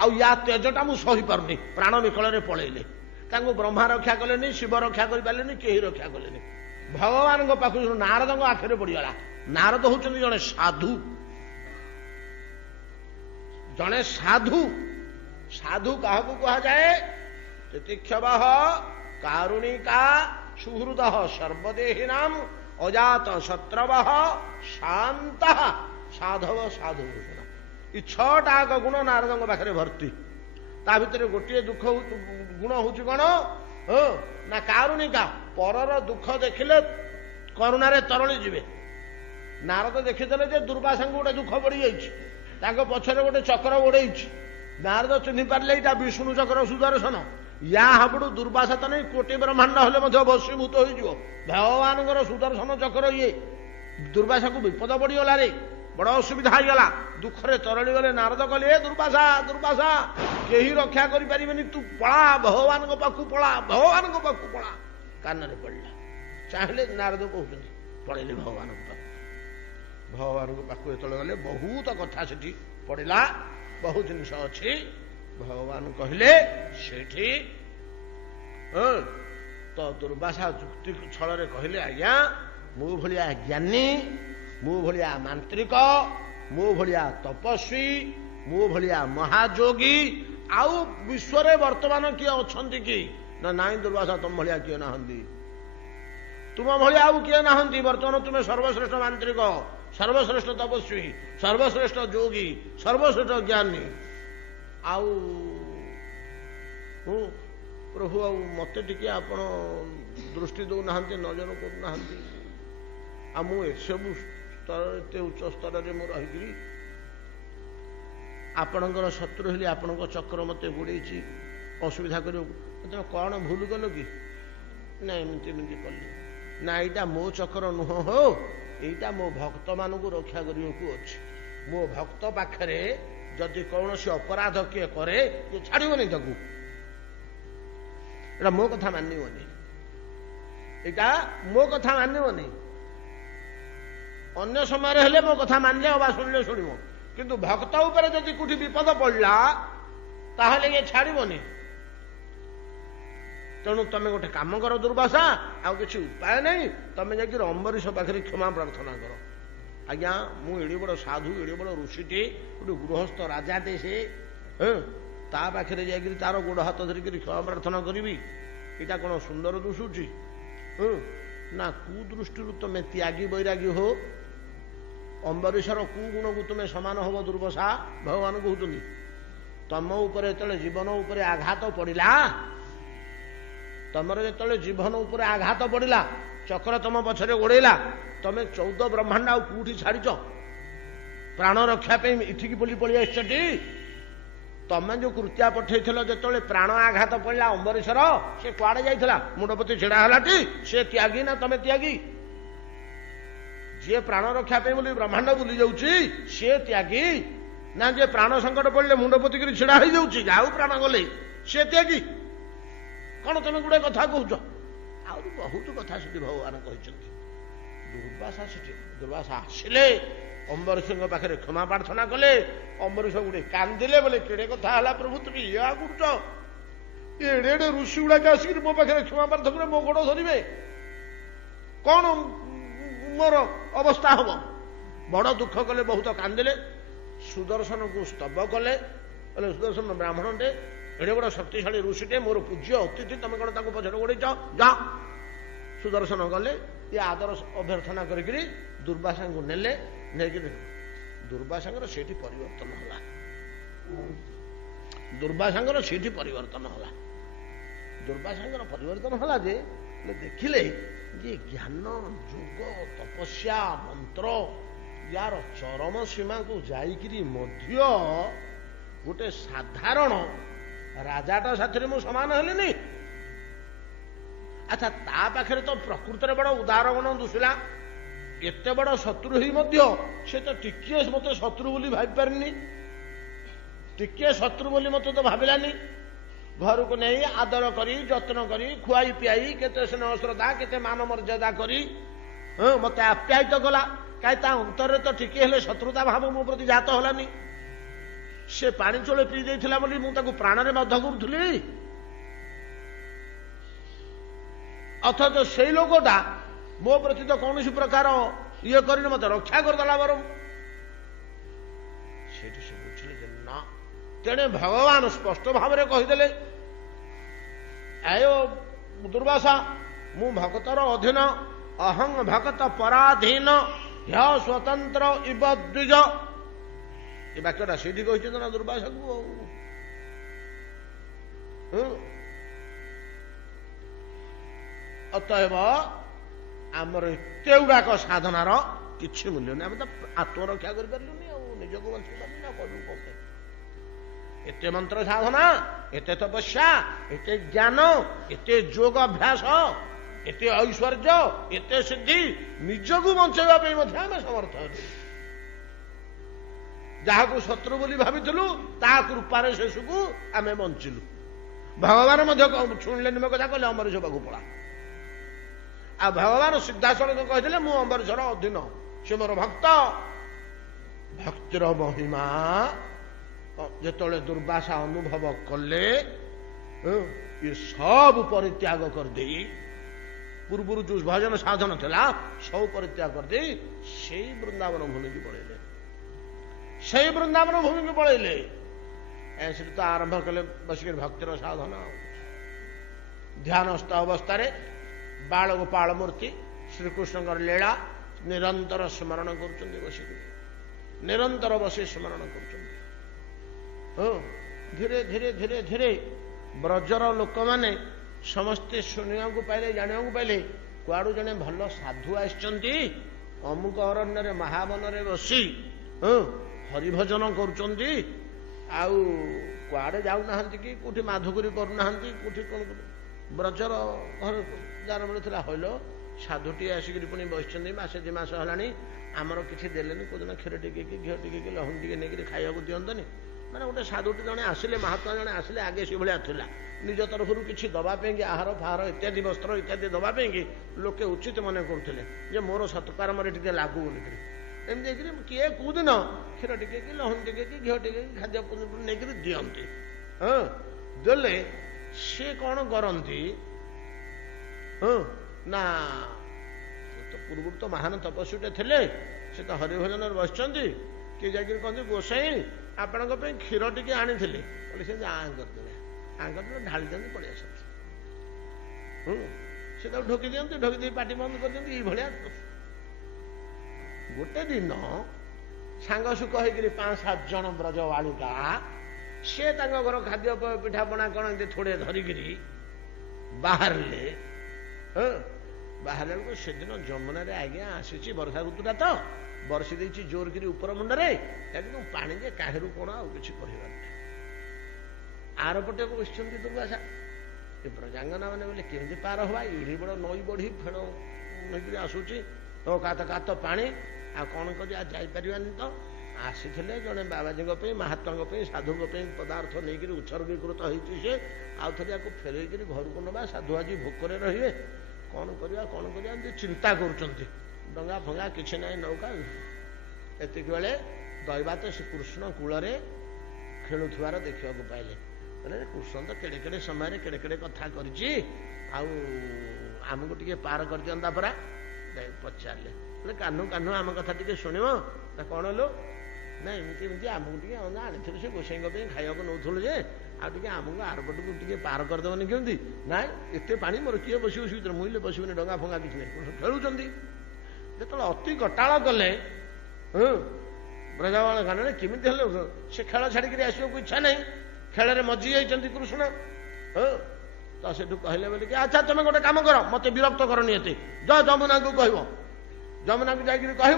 ଆଉ ୟା ତେଜଟା ମୁଁ ସହିପାରୁନି। ପ୍ରାଣ ବିକଳରେ ପଳେଇଲେ। ତାଙ୍କୁ ବ୍ରହ୍ମା ରକ୍ଷା କଲେନି, ଶିବ ରକ୍ଷା କରିପାରିଲେନି, କେହି ରକ୍ଷା କଲେନି। ଭଗବାନଙ୍କ ପାଖକୁ ନାରଦଙ୍କ ଆଖିରେ ପଡ଼ିଗଲା। ନାରଦ ହଉଛନ୍ତି ଜଣେ ସାଧୁ। ଜଣେ ସାଧୁ। ସାଧୁ କାହାକୁ କୁହାଯାଏ? ତିତିକ୍ଷବଃ କାରୁଣିକା ସୁହୃଦଃ ସର୍ବଦେହିନାଂ ଅଜାତ ଶତ୍ରବଃ ଶାନ୍ତଃ ସାଧବ ସାଧୁଭୂଷଣ। ଏ 6ଟା ଗୁଣ ନାରଦଙ୍କ ପାଖରେ ଭର୍ତ୍ତି। ତା ଭିତରେ ଗୋଟିଏ ଦୁଃଖ ଗୁଣ ହଉଛି କଣ? ନା କାରୁଣିକା। ପରର ଦୁଃଖ ଦେଖିଲେ କରୁଣାରେ ତରଳି ଯିବେ। ନାରଦ ଦେଖିଦେଲେ ଯେ ଦୁର୍ବାସାଙ୍କୁ ଗୋଟେ ଦୁଃଖ ପଡ଼ିଯାଇଛି, ତାଙ୍କ ପଛରେ ଗୋଟେ ଚକ୍ର ଗୋଡ଼େଇଛି। ନାରଦ ଚିହ୍ନି ପାରିଲେ ଏଇଟା ବିଷ୍ଣୁ ଚକ୍ର ସୁଦର୍ଶନ। ୟା ହାବୁଡୁ ଦୁର୍ବାସା ତ ନେଇ କୋଟି ବ୍ରହ୍ମାଣ୍ଡ ହେଲେ ମଧ୍ୟ ବଶୀଭୂତ ହୋଇଯିବ। ଭଗବାନଙ୍କର ସୁଦର୍ଶନ ଚକ୍ର ଇଏ। ଦୁର୍ବାସାକୁ ବିପଦ ପଡ଼ିଗଲା ରେ, ବଡ଼ ଅସୁବିଧା ହେଇଗଲା। ଦୁଃଖରେ ତରଳି ଗଲେ। ନାରଦ କହିଲେ, ଏ ଦୁର୍ବାସା, ଦୁର୍ବାସା, କେହି ରକ୍ଷା କରିପାରିବେନି, ତୁ ପଳା, ଭଗବାନଙ୍କ ପାଖକୁ ପଳା, ଭଗବାନଙ୍କ ପାଖକୁ ପଳା। କାନରେ ପଡ଼ିଲା। ଚାହିଁଲେ ନାରଦ କହୁଛନ୍ତି, ପଳେଇଲେ ଭଗବାନଙ୍କ ପାଖକୁ। ଭଗବାନଙ୍କ ପାଖକୁ ଯେତେବେଳେ ଗଲେ ବହୁତ କଥା ସେଠି ପଡ଼ିଲା, ବହୁ ଜିନିଷ ଅଛି। ଭଗବାନ କହିଲେ ସେଠି ତ ଦୁର୍ବାସା ଯୁକ୍ତି ଛଳରେ କହିଲେ, ଆଜ୍ଞା ମୋ ଭଳିଆ ଜ୍ଞାନୀ, ମୋ ଭଳିଆ ମାନ୍ତ୍ରିକ, ମୋ ଭଳିଆ ତପସ୍ୱୀ, ମୋ ଭଳିଆ ମହାଯୋଗୀ ଆଉ ବିଶ୍ୱରେ ବର୍ତ୍ତମାନ କିଏ ଅଛନ୍ତି କି? ନା ନାଇଁ ଦୁର୍ବାସା, ତମ ଭଳିଆ କିଏ ନାହାନ୍ତି। ତୁମ ଭଳିଆ ଆଉ କିଏ ନାହାନ୍ତି। ବର୍ତ୍ତମାନ ତୁମେ ସର୍ବଶ୍ରେଷ୍ଠ ମାନ୍ତ୍ରିକ, ସର୍ବଶ୍ରେଷ୍ଠ ତପସ୍ୱୀ, ସର୍ବଶ୍ରେଷ୍ଠ ଯୋଗୀ, ସର୍ବଶ୍ରେଷ୍ଠ ଜ୍ଞାନୀ। ଆଉ ପ୍ରଭୁ, ଆଉ ମତେ ଟିକେ ଆପଣ ଦୃଷ୍ଟି ଦେଉନାହାନ୍ତି, ନଜର କରୁନାହାନ୍ତି। ଆଉ ମୁଁ ଏସବୁ ସ୍ତରରେ, ଏତେ ଉଚ୍ଚ ସ୍ତରରେ ମୁଁ ରହିକିରି ଆପଣଙ୍କର ଶତ୍ରୁ ହେଲି, ଆପଣଙ୍କ ଚକ୍ର ମତେ ଗୋଡ଼େଇଛି ଅସୁବିଧା କରିବାକୁ। ତମେ କ'ଣ ଭୁଲ କଲ କି? ନା ଏମିତି ଏମିତି କଲି। ନା ଏଇଟା ମୋ ଚକ୍ର ନୁହଁ, ହୋ, ଏଇଟା ମୋ ଭକ୍ତମାନଙ୍କୁ ରକ୍ଷା କରିବାକୁ ଅଛି। ମୋ ଭକ୍ତ ପାଖରେ ଯଦି କୌଣସି ଅପରାଧ କିଏ କରେ, କିଏ ଛାଡ଼ିବନି ତାକୁ। ଏଇଟା ମୋ କଥା ମାନିବନି, ଏଇଟା ମୋ କଥା ମାନିବନି। ଅନ୍ୟ ସମୟରେ ହେଲେ ମୋ କଥା ମାନିଲେ ଅବା ଶୁଣିଲେ ଶୁଣିବ, କିନ୍ତୁ ଭକ୍ତ ଉପରେ ଯଦି କୋଉଠି ବିପଦ ପଡ଼ିଲା ତାହେଲେ ଇଏ ଛାଡ଼ିବନି। ତେଣୁ ତମେ ଗୋଟେ କାମ କର ଦୁର୍ବାସା, ଆଉ କିଛି ଉପାୟ ନାହିଁ, ତମେ ଯାଇକି ଅମ୍ବରୀଶ ପାଖରେ କ୍ଷମା ପ୍ରାର୍ଥନା କର। ଆଜ୍ଞା ମୁଁ ଏଡ଼େ ବଡ଼ ସାଧୁ, ଏଡ଼େ ବଡ଼ ଋଷିଟେ, ଗୋଟେ ଗୃହସ୍ଥ ରାଜାଟେ, ସେ ତା ପାଖରେ ଯାଇକିରି ତାର ଗୋଡ଼ ହାତ ଧରିକିରି କ୍ଷମା ପ୍ରାର୍ଥନା କରିବି? ଏଇଟା କ'ଣ ସୁନ୍ଦର ଦିଶୁଛି? ନା କୁଦୃଷ୍ଟିରୁ ତମେ ତ୍ୟାଗୀ ବୈରାଗୀ ହୋ। ଅମ୍ବରୀଶର କୁ ଗୁଣକୁ ତୁମେ ସମାନ ହବ ଦୁର୍ବାସା? ଭଗବାନ କହୁଛନ୍ତି ତମ ଉପରେ ଯେତେବେଳେ ଜୀବନ ଉପରେ ଆଘାତ ପଡ଼ିଲା, ତମର ଯେତେବେଳେ ଜୀବନ ଉପରେ ଆଘାତ ପଡ଼ିଲା, ଚକ୍ର ତମ ପଛରେ ଗୋଡ଼େଇଲା, ତମେ 14 ବ୍ରହ୍ମାଣ୍ଡ ଆଉ କୋଉଠି ଛାଡ଼ିଛ? ପ୍ରାଣ ରକ୍ଷା ପାଇଁ ଏଠିକି ବୋଲି ପଳେଇ ଆସିଛଟି। ତମେ ଯୋଉ କୃତ୍ୟା ପଠେଇଥିଲ, ଯେତେବେଳେ ପ୍ରାଣ ଆଘାତ ପଡ଼ିଲା ଅମ୍ବରୀଶର, ସେ କୁଆଡ଼େ ଯାଇଥିଲା? ମୁଣ୍ଡପତି ଛିଡ଼ା ହେଲାଟି। ସେ ତ୍ୟାଗୀ ନା ତମେ ତ୍ୟାଗୀ? ଯିଏ ପ୍ରାଣ ରକ୍ଷା ପାଇଁ ବୋଲି ବ୍ରହ୍ମାଣ୍ଡ ବୁଲି ଯାଉଛି ସେ ତ୍ୟାଗୀ ନା ଯିଏ ପ୍ରାଣ ସଙ୍କଟ ପଡ଼ିଲେ ମୁଣ୍ଡ ପୋତିକିରି ଛିଡ଼ା ହେଇଯାଉଛି, ଯାଉ ପ୍ରାଣ ଗଲେ, ସେ ତ୍ୟାଗୀ? କ'ଣ ତମେ ଗୁଡ଼େ କଥା କହୁଛ? ଆହୁରି ବହୁତ କଥା ସେଠି ଭଗବାନ କହିଛନ୍ତି। ଦୁର୍ବାସା ଆସିଲେ, ଅମ୍ବରୀଶଙ୍କ ପାଖରେ କ୍ଷମା ପ୍ରାର୍ଥନା କଲେ। ଅମ୍ବରୀଶ ଗୋଟେ କାନ୍ଦିଲେ, ବୋଲେ କେଡ଼େ କଥା ହେଲା ପ୍ରଭୁ, ତୁମେ ଇଆ କରୁଛ? ଏଡ଼େ ଏଡ଼େ ଋଷି ଗୁଡ଼ାକ ଆସିକିରି ମୋ ପାଖରେ କ୍ଷମା ପ୍ରାର୍ଥନା କରି ମୋ ଗୋଡ଼ ଧରିବେ, କ'ଣ ମୋର ଅବସ୍ଥା ହବ? ବଡ଼ ଦୁଃଖ କଲେ, ବହୁତ କାନ୍ଦିଲେ। ସୁଦର୍ଶନକୁ ସ୍ତବ କଲେ, କହିଲେ ସୁଦର୍ଶନ ବ୍ରାହ୍ମଣଟେ, ଏଡ଼େ ବଡ଼ ଶକ୍ତିଶାଳୀ ଋଷିଟେ, ମୋର ପୂଜ୍ୟ ଅତିଥି, ତମେ କ'ଣ ତାଙ୍କୁ ପଛରେ ଗୋଡ଼େଇଛ? ଯା। ସୁଦର୍ଶନ ଗଲେ, ଇଏ ଆଦର ଅଭ୍ୟର୍ଥନା କରିକିରି ଦୁର୍ବାସାଙ୍କୁ ନେଲେ। ନେଇକିରି ଦୁର୍ବାସାଙ୍କର ସେଇଠି ପରିବର୍ତ୍ତନ ହେଲା। ଦୁର୍ବାସାଙ୍କର ସେଇଠି ପରିବର୍ତ୍ତନ ହେଲା। ଦୁର୍ବାସାଙ୍କର ପରିବର୍ତ୍ତନ ହେଲା ଯେ ଦେଖିଲେ ଯେ ଜ୍ଞାନ, ଯୋଗ, ତପସ୍ୟା, ମନ୍ତ୍ର ୟାର ଚରମ ସୀମାକୁ ଯାଇକିରି ମଧ୍ୟ गोटे साधारण राजाटा साथी मु समान हेलिनी। अच्छा ता पाखे तो प्रकृत बड़ उदार गुण दुसला एत बड़ शत्रु ही मध्य से तो टिके मत शत्रु बोली भाई पारिनी टिके शत्रु बोली मत तो भाविलानी। घर को नहीं आदर करी जत्न करी खुआई पियाई केते स्नेह श्रद्धा केते मान मर्यादा करी मत आप्यायित कला कहीं अंतर तो टिके हेले शत्रुता भाव मो प्रति जात हलानी। से पानी चोले पी देथिला बोली मु ताकू प्राण रे मध्य करूथुली अथच से लोकटा मो प्रति तो कौन प्रकार ये कर मत रक्षा करदेला बर से बुझिले जे ना तेणे भगवान स्पष्ट भाव में कहीदेले आयो दुर्वासा मु भक्तर अधीन अहं भक्त पराधीन ह्य स्वतंत्र इव द्विज ये वाक्यटा सीधी कही ना दुर्वासा को अतएव आमर एत गुड़ाक साधनार किसी मूल्य नहीं आम तो आत्मरक्षा करूनी निजक बंची पार्टी करू कौन एत मंत्र साधना एत तपस्या एत ज्ञान एत योग अभ्यास एत ऐश्वर्य एत सिद्धि निजक बचाई आम समर्थ जहाँ को शत्रु बोली भाविलु ता कृपार शेष को आम बंचिलु। भगवान शुणिले मो कथा कहले अम्बरीश पाक पड़ा आ भगवान सिद्धासलन कहते मु अम्बरीशर अधीन से मोर भक्त भक्तिर महिमा जिते दुर्वासा अनुभव कले ये सब परित्याग करदे पूर्व जो भजन साधन था सब परित्याग करदे से वृंदावन भूमि की पड़ेले से वृंदावन भूमि की पड़ेले ऐसे तो आरंभ कले बसिक भक्तिर साधना ध्यानस्थ अवस्था बाल गोपाल मूर्ति श्रीकृष्ण लीला निरंतर स्मरण कर बसिक निरंतर बसी स्मरण कर धीरे धीरे धीरे धीरे ब्रजर लोक मैंने समस्ते शुणा पाइले जाना पाइले कुआड़ू जड़े भल साधु आसचंती अमुक अरण्य महावन रे बसी हरिभजन करुचंती आउ कुआड़े जाऊना कि कौटी माधुकरी करूना कौटी कौन ब्रजर घर जार मिलता हल साधुटी आसिक पुणी बस मसे दि मास है आमर किसी देलेनि कौन क्षीर टिके कि घी टिके लहुणी टिके नहीं खाया दिंतनि मैंने गोटे साधुटी जड़े आसिले महात्मा जड़े आसिले आगे से भाया था निज तरफ किसी दवापी आहार फाहार इत्यादि वस्त्र इत्यादि दवापी लोके उचित मन करते मोर सत्कर्म टे लागू बोलिक एमती किए कौदिन क्षीर टिके कि लहुणी टिके कि घी टिके खाद्य नहीं दिखती हाँ देले सी कौन करती ना तो पूर्व तो महान तपस्वीटे थे से तो हरिभजन बस किए जाकर कहते गोसाई आपण क्षीर टिके आनी से आँ करदे आँ करदे ढाली दिखते पड़े आसते से ढोकी दिखते ढोकी दी पाटी बंद कर दिखते ये गोटे दिन सांग सुख होकर 5-7 जन ब्रज बालिका से घर खाद्य पिठापणा कौन थोड़े धरिकी बाहर बाहर से दिन जमुना रे आज्ञा आसी वर्षा ऋतुटा तो बरसी देती जोर की ऊपर मुंडे एकदम पानी जे काहेरु कौन आउ कि कहबार आर पटे बस दुर्वासा ये प्रजांगना मैंने बोले केमी पार हवा ये बड़ नई बढ़ी फेण नहीं आसूची तो कात पानी आ कौन कर जापारानी तो आसी जड़े बाबाजी महात्मा साधु पदार्थ नहीं उत्सर्गीकृत होती सी आउ थे या फेर घर को नवा साधु आज भोकरे रे कौन कर चिंता करा फंगा किसी ना नौका एतिक बेले दैवात से कृष्ण कूल खेलुवार देखा पाइले कृष्ण तो केड़े केड़े समय केड़े केड़े कथा करमको टे पार कर दिंता परा पचारे कान्हू कान्हू आम कथा टे शुण कौन लो ना एमती आमको टे आनी से गोसाई खाया नौलु जे आमको आरपट को टे पार करदेवनी केमती ना एत पा मोर किए बस भर मुझे बसबनी डंगा फंगा किसी नहीं खेलुंट जो अति कटाल कले ब्रजवाल गान केमी से खेल छाड़ी आसवाक इच्छा नहीं खेल मजी जाइए कृष्ण तो से कहले बोलिक अच्छा तुम गोटे कम कर मत विरक्त करनी एत जमुना को कह जमुना को जाकर कह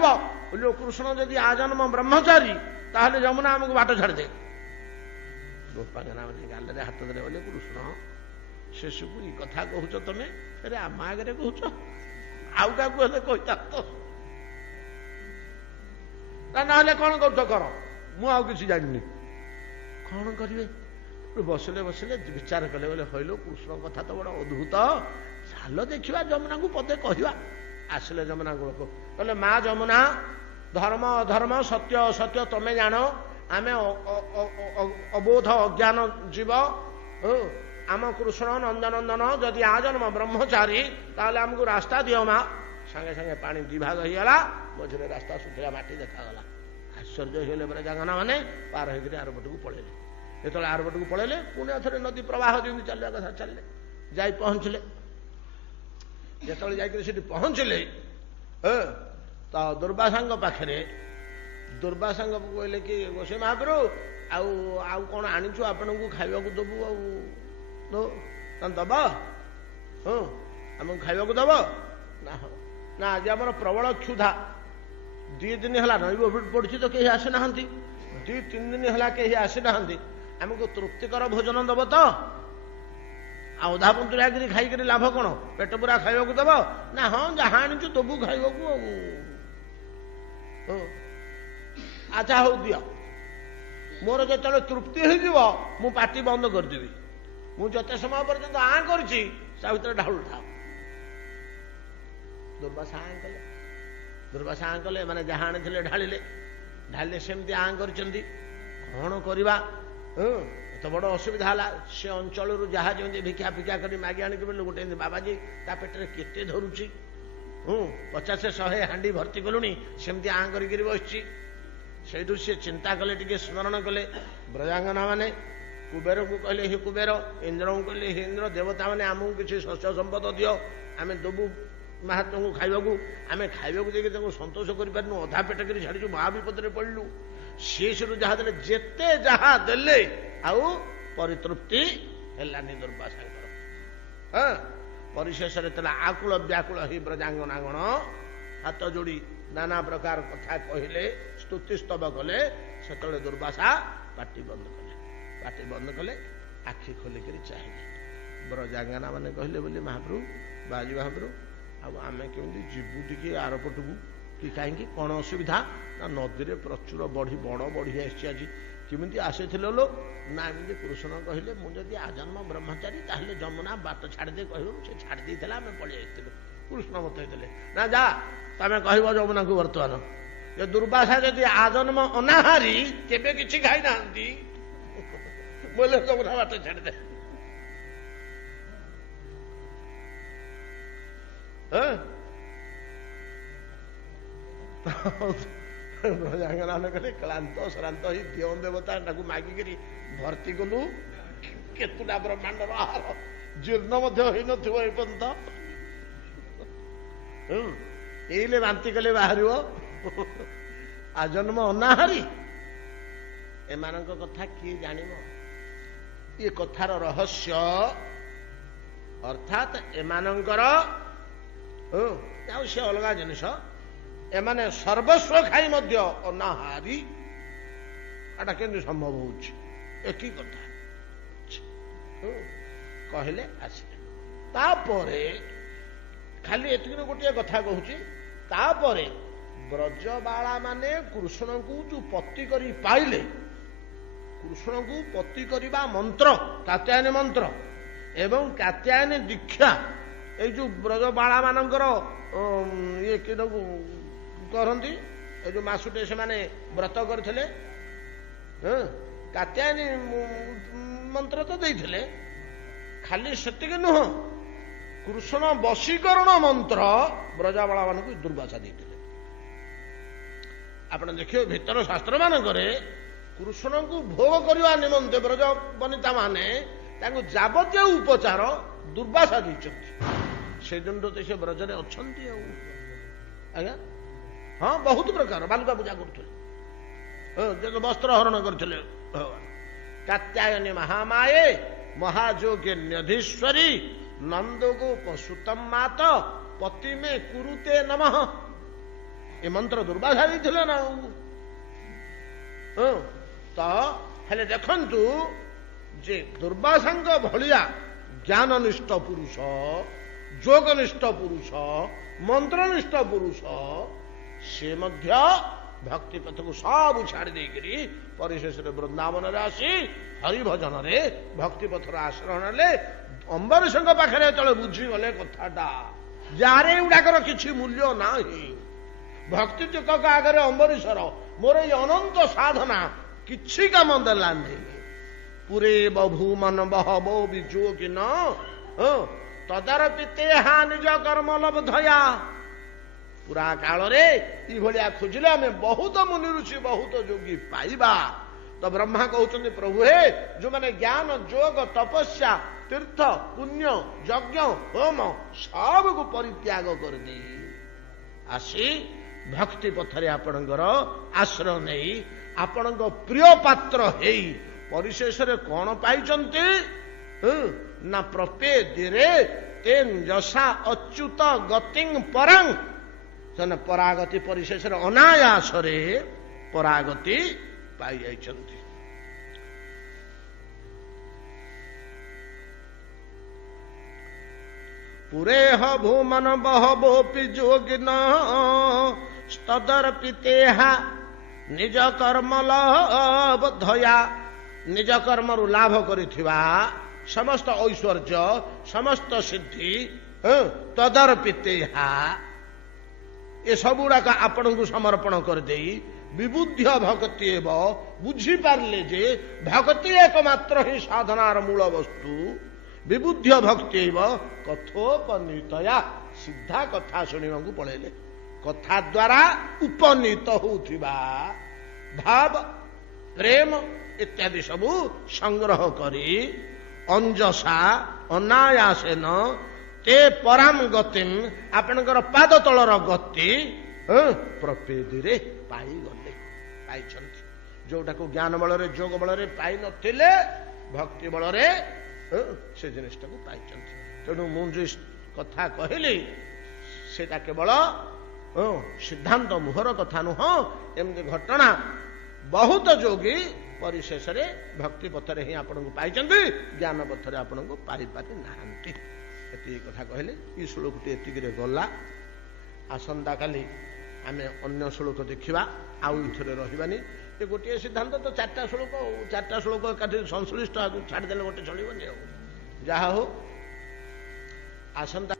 कृष्ण जदि आजन्म ब्रह्मचारी ताहले जमुना आमको बाट छाड़दे ଗୋପାଙ୍ଗନା ମାନେ ଗାଲରେ ହାତ ଦେଲେ ବୋଲେ କୃଷ୍ଣ ଶେଷକୁ ଏ କଥା କହୁଛ ତମେ ଫେରେ ଆମ ଆଗରେ କହୁଛ, ଆଉ କାହାକୁ ହେଲେ କହିଥାନ୍ତ ନା, ନହେଲେ କଣ କରୁଛ କର, ମୁଁ ଆଉ କିଛି ଜାଣିନି। କଣ କରିବେ? ବସିଲେ ବସିଲେ ବିଚାର କଲେ, ବୋଲେ ହଇଲୋ କୃଷ୍ଣ କଥା ତ ବଡ ଅଦ୍ଭୁତ, ଚାଲ ଦେଖିବା ଯମୁନାକୁ ପଦେ କହିବା। ଆସିଲେ ଯମୁନା କୂଳକୁ, କହିଲେ ମା ଯମୁନା, ଧର୍ମ ଅଧର୍ମ ସତ୍ୟ ଅସତ୍ୟ ତମେ ଜାଣ, ଆମେ ଅବୋଧ ଅଜ୍ଞାନ ଜୀବ। ଆମ କୃଷ୍ଣ ନନ୍ଦନନ୍ଦନ ଯଦି ଆଜନ୍ମ ବ୍ରହ୍ମଚାରୀ, ତାହେଲେ ଆମକୁ ରାସ୍ତା ଦିଅ ମା। ସାଙ୍ଗେ ସାଙ୍ଗେ ପାଣି ଦିଭାଗ ହେଇଗଲା, ମଝିରେ ରାସ୍ତା ଶୁଖିଲା ମାଟି ଦେଖାଗଲା। ଆଶ୍ଚର୍ଯ୍ୟ ହେଇଗଲେ ବ୍ରଜାଙ୍ଗନା ମାନେ, ପାର ହେଇକିରି ଆରପଟକୁ ପଳେଇଲେ। ଯେତେବେଳେ ଆରପଟକୁ ପଳେଇଲେ, ପୁଣି ଥରେ ନଦୀ ପ୍ରବାହ ଯେମିତି ଚାଲିବା କଥା ଚାଲିଲେ, ଯାଇ ପହଞ୍ଚିଲେ। ଯେତେବେଳେ ଯାଇକରି ସେଠି ପହଞ୍ଚିଲେ, ତ ଦୁର୍ବାସାଙ୍କ ପାଖରେ, ଦୁର୍ବାସାଙ୍କୁ କହିଲେ କି ଗୋସେଇ ମହାପ୍ରଭୁ, ଆଉ କଣ ଆଣିଛୁ, ଆପଣଙ୍କୁ ଖାଇବାକୁ ଦବୁ, ଆଉ ଦବ, ଆମକୁ ଖାଇବାକୁ ଦବ ନା? ନା ଆଜି ଆମର ପ୍ରବଳ କ୍ଷୁଧା, 2 ଦିନ ହେଲା ନଈବ ପଡୁଛି ତ କେହି ଆସିନାହାନ୍ତି, 2-3 ଦିନ ହେଲା କେହି ଆସିନାହାନ୍ତି, ଆମକୁ ତୃପ୍ତିକର ଭୋଜନ ଦବ ତ? ଆଉ ଅଧା ପୁନ୍ତୁଳିଆକିରି ଖାଇକିରି ଲାଭ କଣ, ପେଟ ପୁରା ଖାଇବାକୁ ଦବ ନା? ହଁ ଯାହା ଆଣିଛୁ ଦବୁ ଖାଇବାକୁ। ଆଉ ଆଚ୍ଛା ହଉ ଦିଅ, ମୋର ଯେତେବେଳେ ତୃପ୍ତି ହେଇଯିବ ମୁଁ ପାଟି ବନ୍ଦ କରିଦେବି, ମୁଁ ଯେତେ ସମୟ ପର୍ଯ୍ୟନ୍ତ ଆଁ କରିଛି ତା ଭିତରେ ଢାଳୁ ଥାଉ। ଦୁର୍ବାସା ଆଁ କଲେ, ଦୁର୍ବାସା ଆଁ କଲେ, ମାନେ ଯାହା ଆଣିଥିଲେ ଢାଳିଲେ, ସେମିତି ଆଁ କରିଛନ୍ତି। କଣ କରିବା? ଏତେ ବଡ ଅସୁବିଧା ହେଲା। ସେ ଅଞ୍ଚଳରୁ ଯାହା ଯେମିତି ଭିକ୍ଷା ଫିକ୍ଷା କରି ମାଗି ଆଣିକି ବୋଲେ, ଗୋଟେ ବାବାଜୀ ତା ପେଟରେ କେତେ ଧରୁଛି, 50-100 ହାଣ୍ଡି ଭର୍ତ୍ତି କଲୁଣି, ସେମିତି ଆଁ କରିକିରି ବସିଛି। ସେଇଠୁ ସେ ଚିନ୍ତା କଲେ, ଟିକେ ସ୍ମରଣ କଲେ ବ୍ରଜାଙ୍ଗନା ମାନେ। କୁବେରଙ୍କୁ କହିଲେ, ହେ କୁବେର, ଇନ୍ଦ୍ରଙ୍କୁ କହିଲେ, ହେ ଇନ୍ଦ୍ର, ଦେବତା ମାନେ ଆମକୁ କିଛି ଶସ୍ୟ ସମ୍ପଦ ଦିଅ, ଆମେ ଦବୁ ମହାତ୍ମାଙ୍କୁ ଖାଇବାକୁ। ଆମେ ଖାଇବାକୁ ଦେଇକି ତାଙ୍କୁ ସନ୍ତୋଷ କରିପାରିନୁ, ଅଧା ପେଟ କରି ଛାଡ଼ିଛୁ, ମହାବିପଦରେ ପଡ଼ିଲୁ। ଶେଷରୁ ଯାହା ଦେଲେ, ଯେତେ ଯାହା ଦେଲେ ଆଉ ପରିତୃପ୍ତି ହେଲାନି ଦୁର୍ବାସାଙ୍କର। ପରିଶେଷରେ ଥିଲା ଆକୁଳ ବ୍ୟାକୁଳ ହେଇ ବ୍ରଜାଙ୍ଗନାଗଣ ହାତ ଯୋଡ଼ି ନାନା ପ୍ରକାର କଥା କହିଲେ, ସ୍ତୁତିସ୍ତବ କଲେ। ସେତେବେଳେ ଦୁର୍ବାସା ପାଟି ବନ୍ଦ କଲେ, ପାଟି ବନ୍ଦ କଲେ, ଆଖି ଖୋଲିକରି ଚାହିଁଲେ। ବ୍ରଜାଙ୍ଗନା ମାନେ କହିଲେ, ବୋଲି ମହାପ୍ରଭୁ, ବାଜି ମହାପ୍ରଭୁ, ଆଉ ଆମେ କେମିତି ଯିବୁ ଟିକେ ଆରପଟକୁ, କି କାହିଁକି, କଣ ଅସୁବିଧା? ନା ନଦୀରେ ପ୍ରଚୁର ବଢ଼ି, ବଡ଼ ବଢ଼ି ଆସିଛି ଆଜି। କେମିତି ଆସିଥିଲ ଲୋ? ନା ଏମିତି କୃଷ୍ଣ କହିଲେ, ମୁଁ ଯଦି ଆଜନ୍ମ ବ୍ରହ୍ମଚାରୀ ତାହେଲେ ଯମୁନା ବାଟ ଛାଡ଼ିଦେ କହିବୁ, ସେ ଛାଡ଼ି ଦେଇଥିଲା, ଆମେ ପଳେଇ ଆସିଥିଲୁ। କୃଷ୍ଣ ବତେଇଦେଲେ, ନା ଯା ତମେ କହିବ ଯମୁନାକୁ ବର୍ତ୍ତମାନ, ଯେ ଦୁର୍ବାସା ଯଦି ଆଜନ୍ମ ଅନାହାରୀ, କେବେ କିଛି ଖାଇନାହାନ୍ତି, ବୋଇଲେ ଯମୁନା ବାଟ ଛାଡ଼ିଦେ। ବ୍ରଜାଙ୍ଗନା କହିଲେ, କ୍ଳାନ୍ତ ଶ୍ରାନ୍ତ ହେଇ ଦିଅଁ ଦେବତା ତାକୁ ମାଗିକିରି ଭର୍ତ୍ତି କଲୁ, କେତୁଟା ବ୍ରହ୍ମାଣ୍ଡର ଆହାର, ଜୀର୍ଣ୍ଣ ମଧ୍ୟ ହେଇନଥିବ ଏପର୍ଯ୍ୟନ୍ତ। ଏଇଲେ ବାନ୍ତି କଲେ ବାହାରିବ। ଆଜନ୍ମ ଅନାହାରୀ, ଏମାନଙ୍କ କଥା କିଏ ଜାଣିବ? ଏ କଥାର ରହସ୍ୟ ଅର୍ଥାତ୍ ଏମାନଙ୍କର ଆଉ ସେ ଅଲଗା ଜିନିଷ, ଏମାନେ ସର୍ବସ୍ୱ ଖାଇ ମଧ୍ୟ ଅନାହାରୀ, ଏଟା କେମିତି ସମ୍ଭବ ହଉଛି? କି କଥା କହିଲେ ଆସିଲେ। ତାପରେ ଖାଲି ଏତିକି ଗୋଟିଏ କଥା କହୁଛି, ତାପରେ ବ୍ରଜବାଳା ମାନେ କୃଷ୍ଣଙ୍କୁ ଯୋଉ ପତି କରି ପାଇଲେ, କୃଷ୍ଣଙ୍କୁ ପତି କରିବା ମନ୍ତ୍ର, କାତ୍ୟାୟନୀ ମନ୍ତ୍ର ଏବଂ କାତ୍ୟାୟନୀ ଦୀକ୍ଷା, ଏଇ ଯୋଉ ବ୍ରଜବାଳା ମାନଙ୍କର ଇଏ କି କରନ୍ତି, ଏଇ ଯୋଉ ମାସୁଟେ ସେମାନେ ବ୍ରତ କରିଥିଲେ, କାତ୍ୟାୟନୀ ମନ୍ତ୍ର ତ ଦେଇଥିଲେ। ଖାଲି ସେତିକି ନୁହଁ, କୃଷ୍ଣ ବଶୀକରଣ ମନ୍ତ୍ର ବ୍ରଜବାଳା ମାନଙ୍କୁ ଦୁର୍ବାସା ଦେଇଥିଲେ। ଆପଣ ଦେଖିବେ ଭିତର ଶାସ୍ତ୍ର ମାନଙ୍କରେ କୃଷ୍ଣଙ୍କୁ ଭୋଗ କରିବା ନିମନ୍ତେ ବ୍ରଜ ବନିତା ମାନେ ତାଙ୍କୁ ଯାବତୀୟ ଉପଚାର ଦୁର୍ବାସା ଦେଇଛନ୍ତି। ସେଦିନରୁ ତ ସେ ବ୍ରଜରେ ଅଛନ୍ତି। ଆଉ ଆଜ୍ଞା, ହଁ, ବହୁତ ପ୍ରକାର ବାଲୁକା ପୂଜା କରୁଥିଲେ, ବସ୍ତ୍ର ହରଣ କରିଥିଲେ ଭଗବାନ। କାତ୍ୟାୟନୀ ମହାମାୟେ ମହାଯୋଗିନ୍ୟଧୀଶ୍ୱରୀ ନନ୍ଦଗୋପ ସୁତମ ମାତ ପତିମେ କୁରୁତେ ନମଃ। ଏ ମନ୍ତ୍ର ଦୁର୍ବାସା ଦେଇଥିଲେ ନା। ତ ହେଲେ ଦେଖନ୍ତୁ, ଯେ ଦୁର୍ବାସାଙ୍କ ଭଳିଆ ଜ୍ଞାନନିଷ୍ଠ ପୁରୁଷ, ଯୋଗନିଷ୍ଠ ପୁରୁଷ, ମନ୍ତ୍ରନିଷ୍ଠ ପୁରୁଷ, ସେ ମଧ୍ୟ ଭକ୍ତି ପଥକୁ ସବୁ ଛାଡ଼ି ଦେଇକରି ପରିଶେଷରେ ବୃନ୍ଦାବନରେ ଆସି ହରିଭଜନରେ ଭକ୍ତି ପଥର ଆଶ୍ରୟ ନେଲେ। ଅମ୍ବରୀଶଙ୍କ ପାଖରେ ଯେତେବେଳେ ବୁଝିଗଲେ କଥାଟା, ଯାରେ ଏଗୁଡାକର କିଛି ମୂଲ୍ୟ ନାହିଁ, ଭକ୍ତି ଚକକ ଆଗରେ ଅମ୍ବରୀଶର ମୋର ଏଇ ଅନନ୍ତ ସାଧନା କିଛି କାମ ଦେଲାନି। ପୁରେ ବଭୂମନ ବହବୋ ବିଯୋଗିନ ତଦାରପିତେ ହା ନିଜ କର୍ମ ଲବ୍ଧୟା। ପୁରା କାଳରେ ଏଇଭଳିଆ ଖୋଜିଲେ ଆମେ ବହୁତ ମୁନି ଋଷି, ବହୁତ ଯୋଗୀ ପାଇବା। ତ ବ୍ରହ୍ମା କହୁଛନ୍ତି, ପ୍ରଭୁ ହେ, ଯୋଉମାନେ ଜ୍ଞାନ, ଯୋଗ, ତପସ୍ୟା, ତୀର୍ଥ, ପୁଣ୍ୟ, ଯଜ୍ଞ, ହୋମ ସବୁକୁ ପରିତ୍ୟାଗ କରିଦେଇ ଆସି ଭକ୍ତି ପଥରେ ଆପଣଙ୍କର ଆଶ୍ରୟ ନେଇ ଆପଣଙ୍କ ପ୍ରିୟ ପାତ୍ର ହେଇ ପରିଶେଷରେ କଣ ପାଇଛନ୍ତି ନା ପ୍ରପେଦିରେ ତେନ୍ ଯଶା ଅଚ୍ୟୁତ ଗତିଂ ପରାଂ। ସେମାନେ ପରାଗତି ପରିଶେଷରେ ଅନାୟାସରେ ପରାଗତି ପାଇଯାଇଛନ୍ତି। ପୁରେହ ଭୂମନ ବହବୋପି ଯୋଗିନ ତଦର୍ପିତେହା ନିଜ କର୍ମ ଲବ୍ଧୟା। ନିଜ କର୍ମରୁ ଲାଭ କରିଥିବା ସମସ୍ତ ଐଶ୍ୱର୍ଯ୍ୟ, ସମସ୍ତ ସିଦ୍ଧି ତଦର୍ପିତେହା, ଏସବୁଗୁଡାକ ଆପଣଙ୍କୁ ସମର୍ପଣ କରିଦେଇ ବିବୁଦ୍ଧ ଭକ୍ତି ହେବ, ବୁଝିପାରିଲେ ଯେ ଭକ୍ତି ଏକମାତ୍ର ହିଁ ସାଧନାର ମୂଳ ବସ୍ତୁ। ବିବୁଦ୍ଧ ଭକ୍ତି ହେବ କଥୋପନୀତୟା, ସିଧା କଥା ଶୁଣିବାକୁ ପଳେଇଲେ। କଥା ଦ୍ୱାରା ଉପନୀତ ହେଉଥିବା ଭାବ, ପ୍ରେମ ଇତ୍ୟାଦି ସବୁ ସଂଗ୍ରହ କରି ଅଞ୍ଜସା ଅନାୟାସେନ ତେ ପରାମ ଗତିମ୍, ଆପଣଙ୍କର ପାଦ ତଳର ଗତି ପ୍ରପେଦିରେ ପାଇଗଲେ, ପାଇଛନ୍ତି। ଯୋଉଟାକୁ ଜ୍ଞାନ ବଳରେ, ଯୋଗ ବଳରେ ପାଇନଥିଲେ, ଭକ୍ତି ବଳରେ ସେ ଜିନିଷଟାକୁ ପାଇଛନ୍ତି। ତେଣୁ ମୁଁ ଯେ କଥା କହିଲି ସେଟା କେବଳ ସିଦ୍ଧାନ୍ତ ମୁହର କଥା ନୁହଁ, ଏମିତି ଘଟଣା ବହୁତ ଯୋଗୀ ପରିଶେଷରେ ଭକ୍ତି ପଥରେ ହିଁ ଆପଣଙ୍କୁ ପାଇଛନ୍ତି, ଜ୍ଞାନ ପଥରେ ଆପଣଙ୍କୁ ପାଇପାରି ନାହାନ୍ତି। ଏତିକି କଥା କହିଲେ ଏଇ ଶ୍ଲୋକଟି ଏତିକିରେ ଗଲା। ଆସନ୍ତାକାଲି ଆମେ ଅନ୍ୟ ଶ୍ଲୋକ ଦେଖିବା, ଆଉ ଏଥିରେ ରହିବାନି। ଏ ଗୋଟିଏ ସିଦ୍ଧାନ୍ତ ତ ଚାରିଟା ଶ୍ଲୋକ, ଚାରିଟା ଶ୍ଲୋକ ଏକାଠି ସଂଶ୍ଳିଷ୍ଟ, ଛାଡ଼ିଦେଲେ ଗୋଟେ ଚଳିବନି। ଆଉ ଯାହା ହଉ ଆସନ୍ତା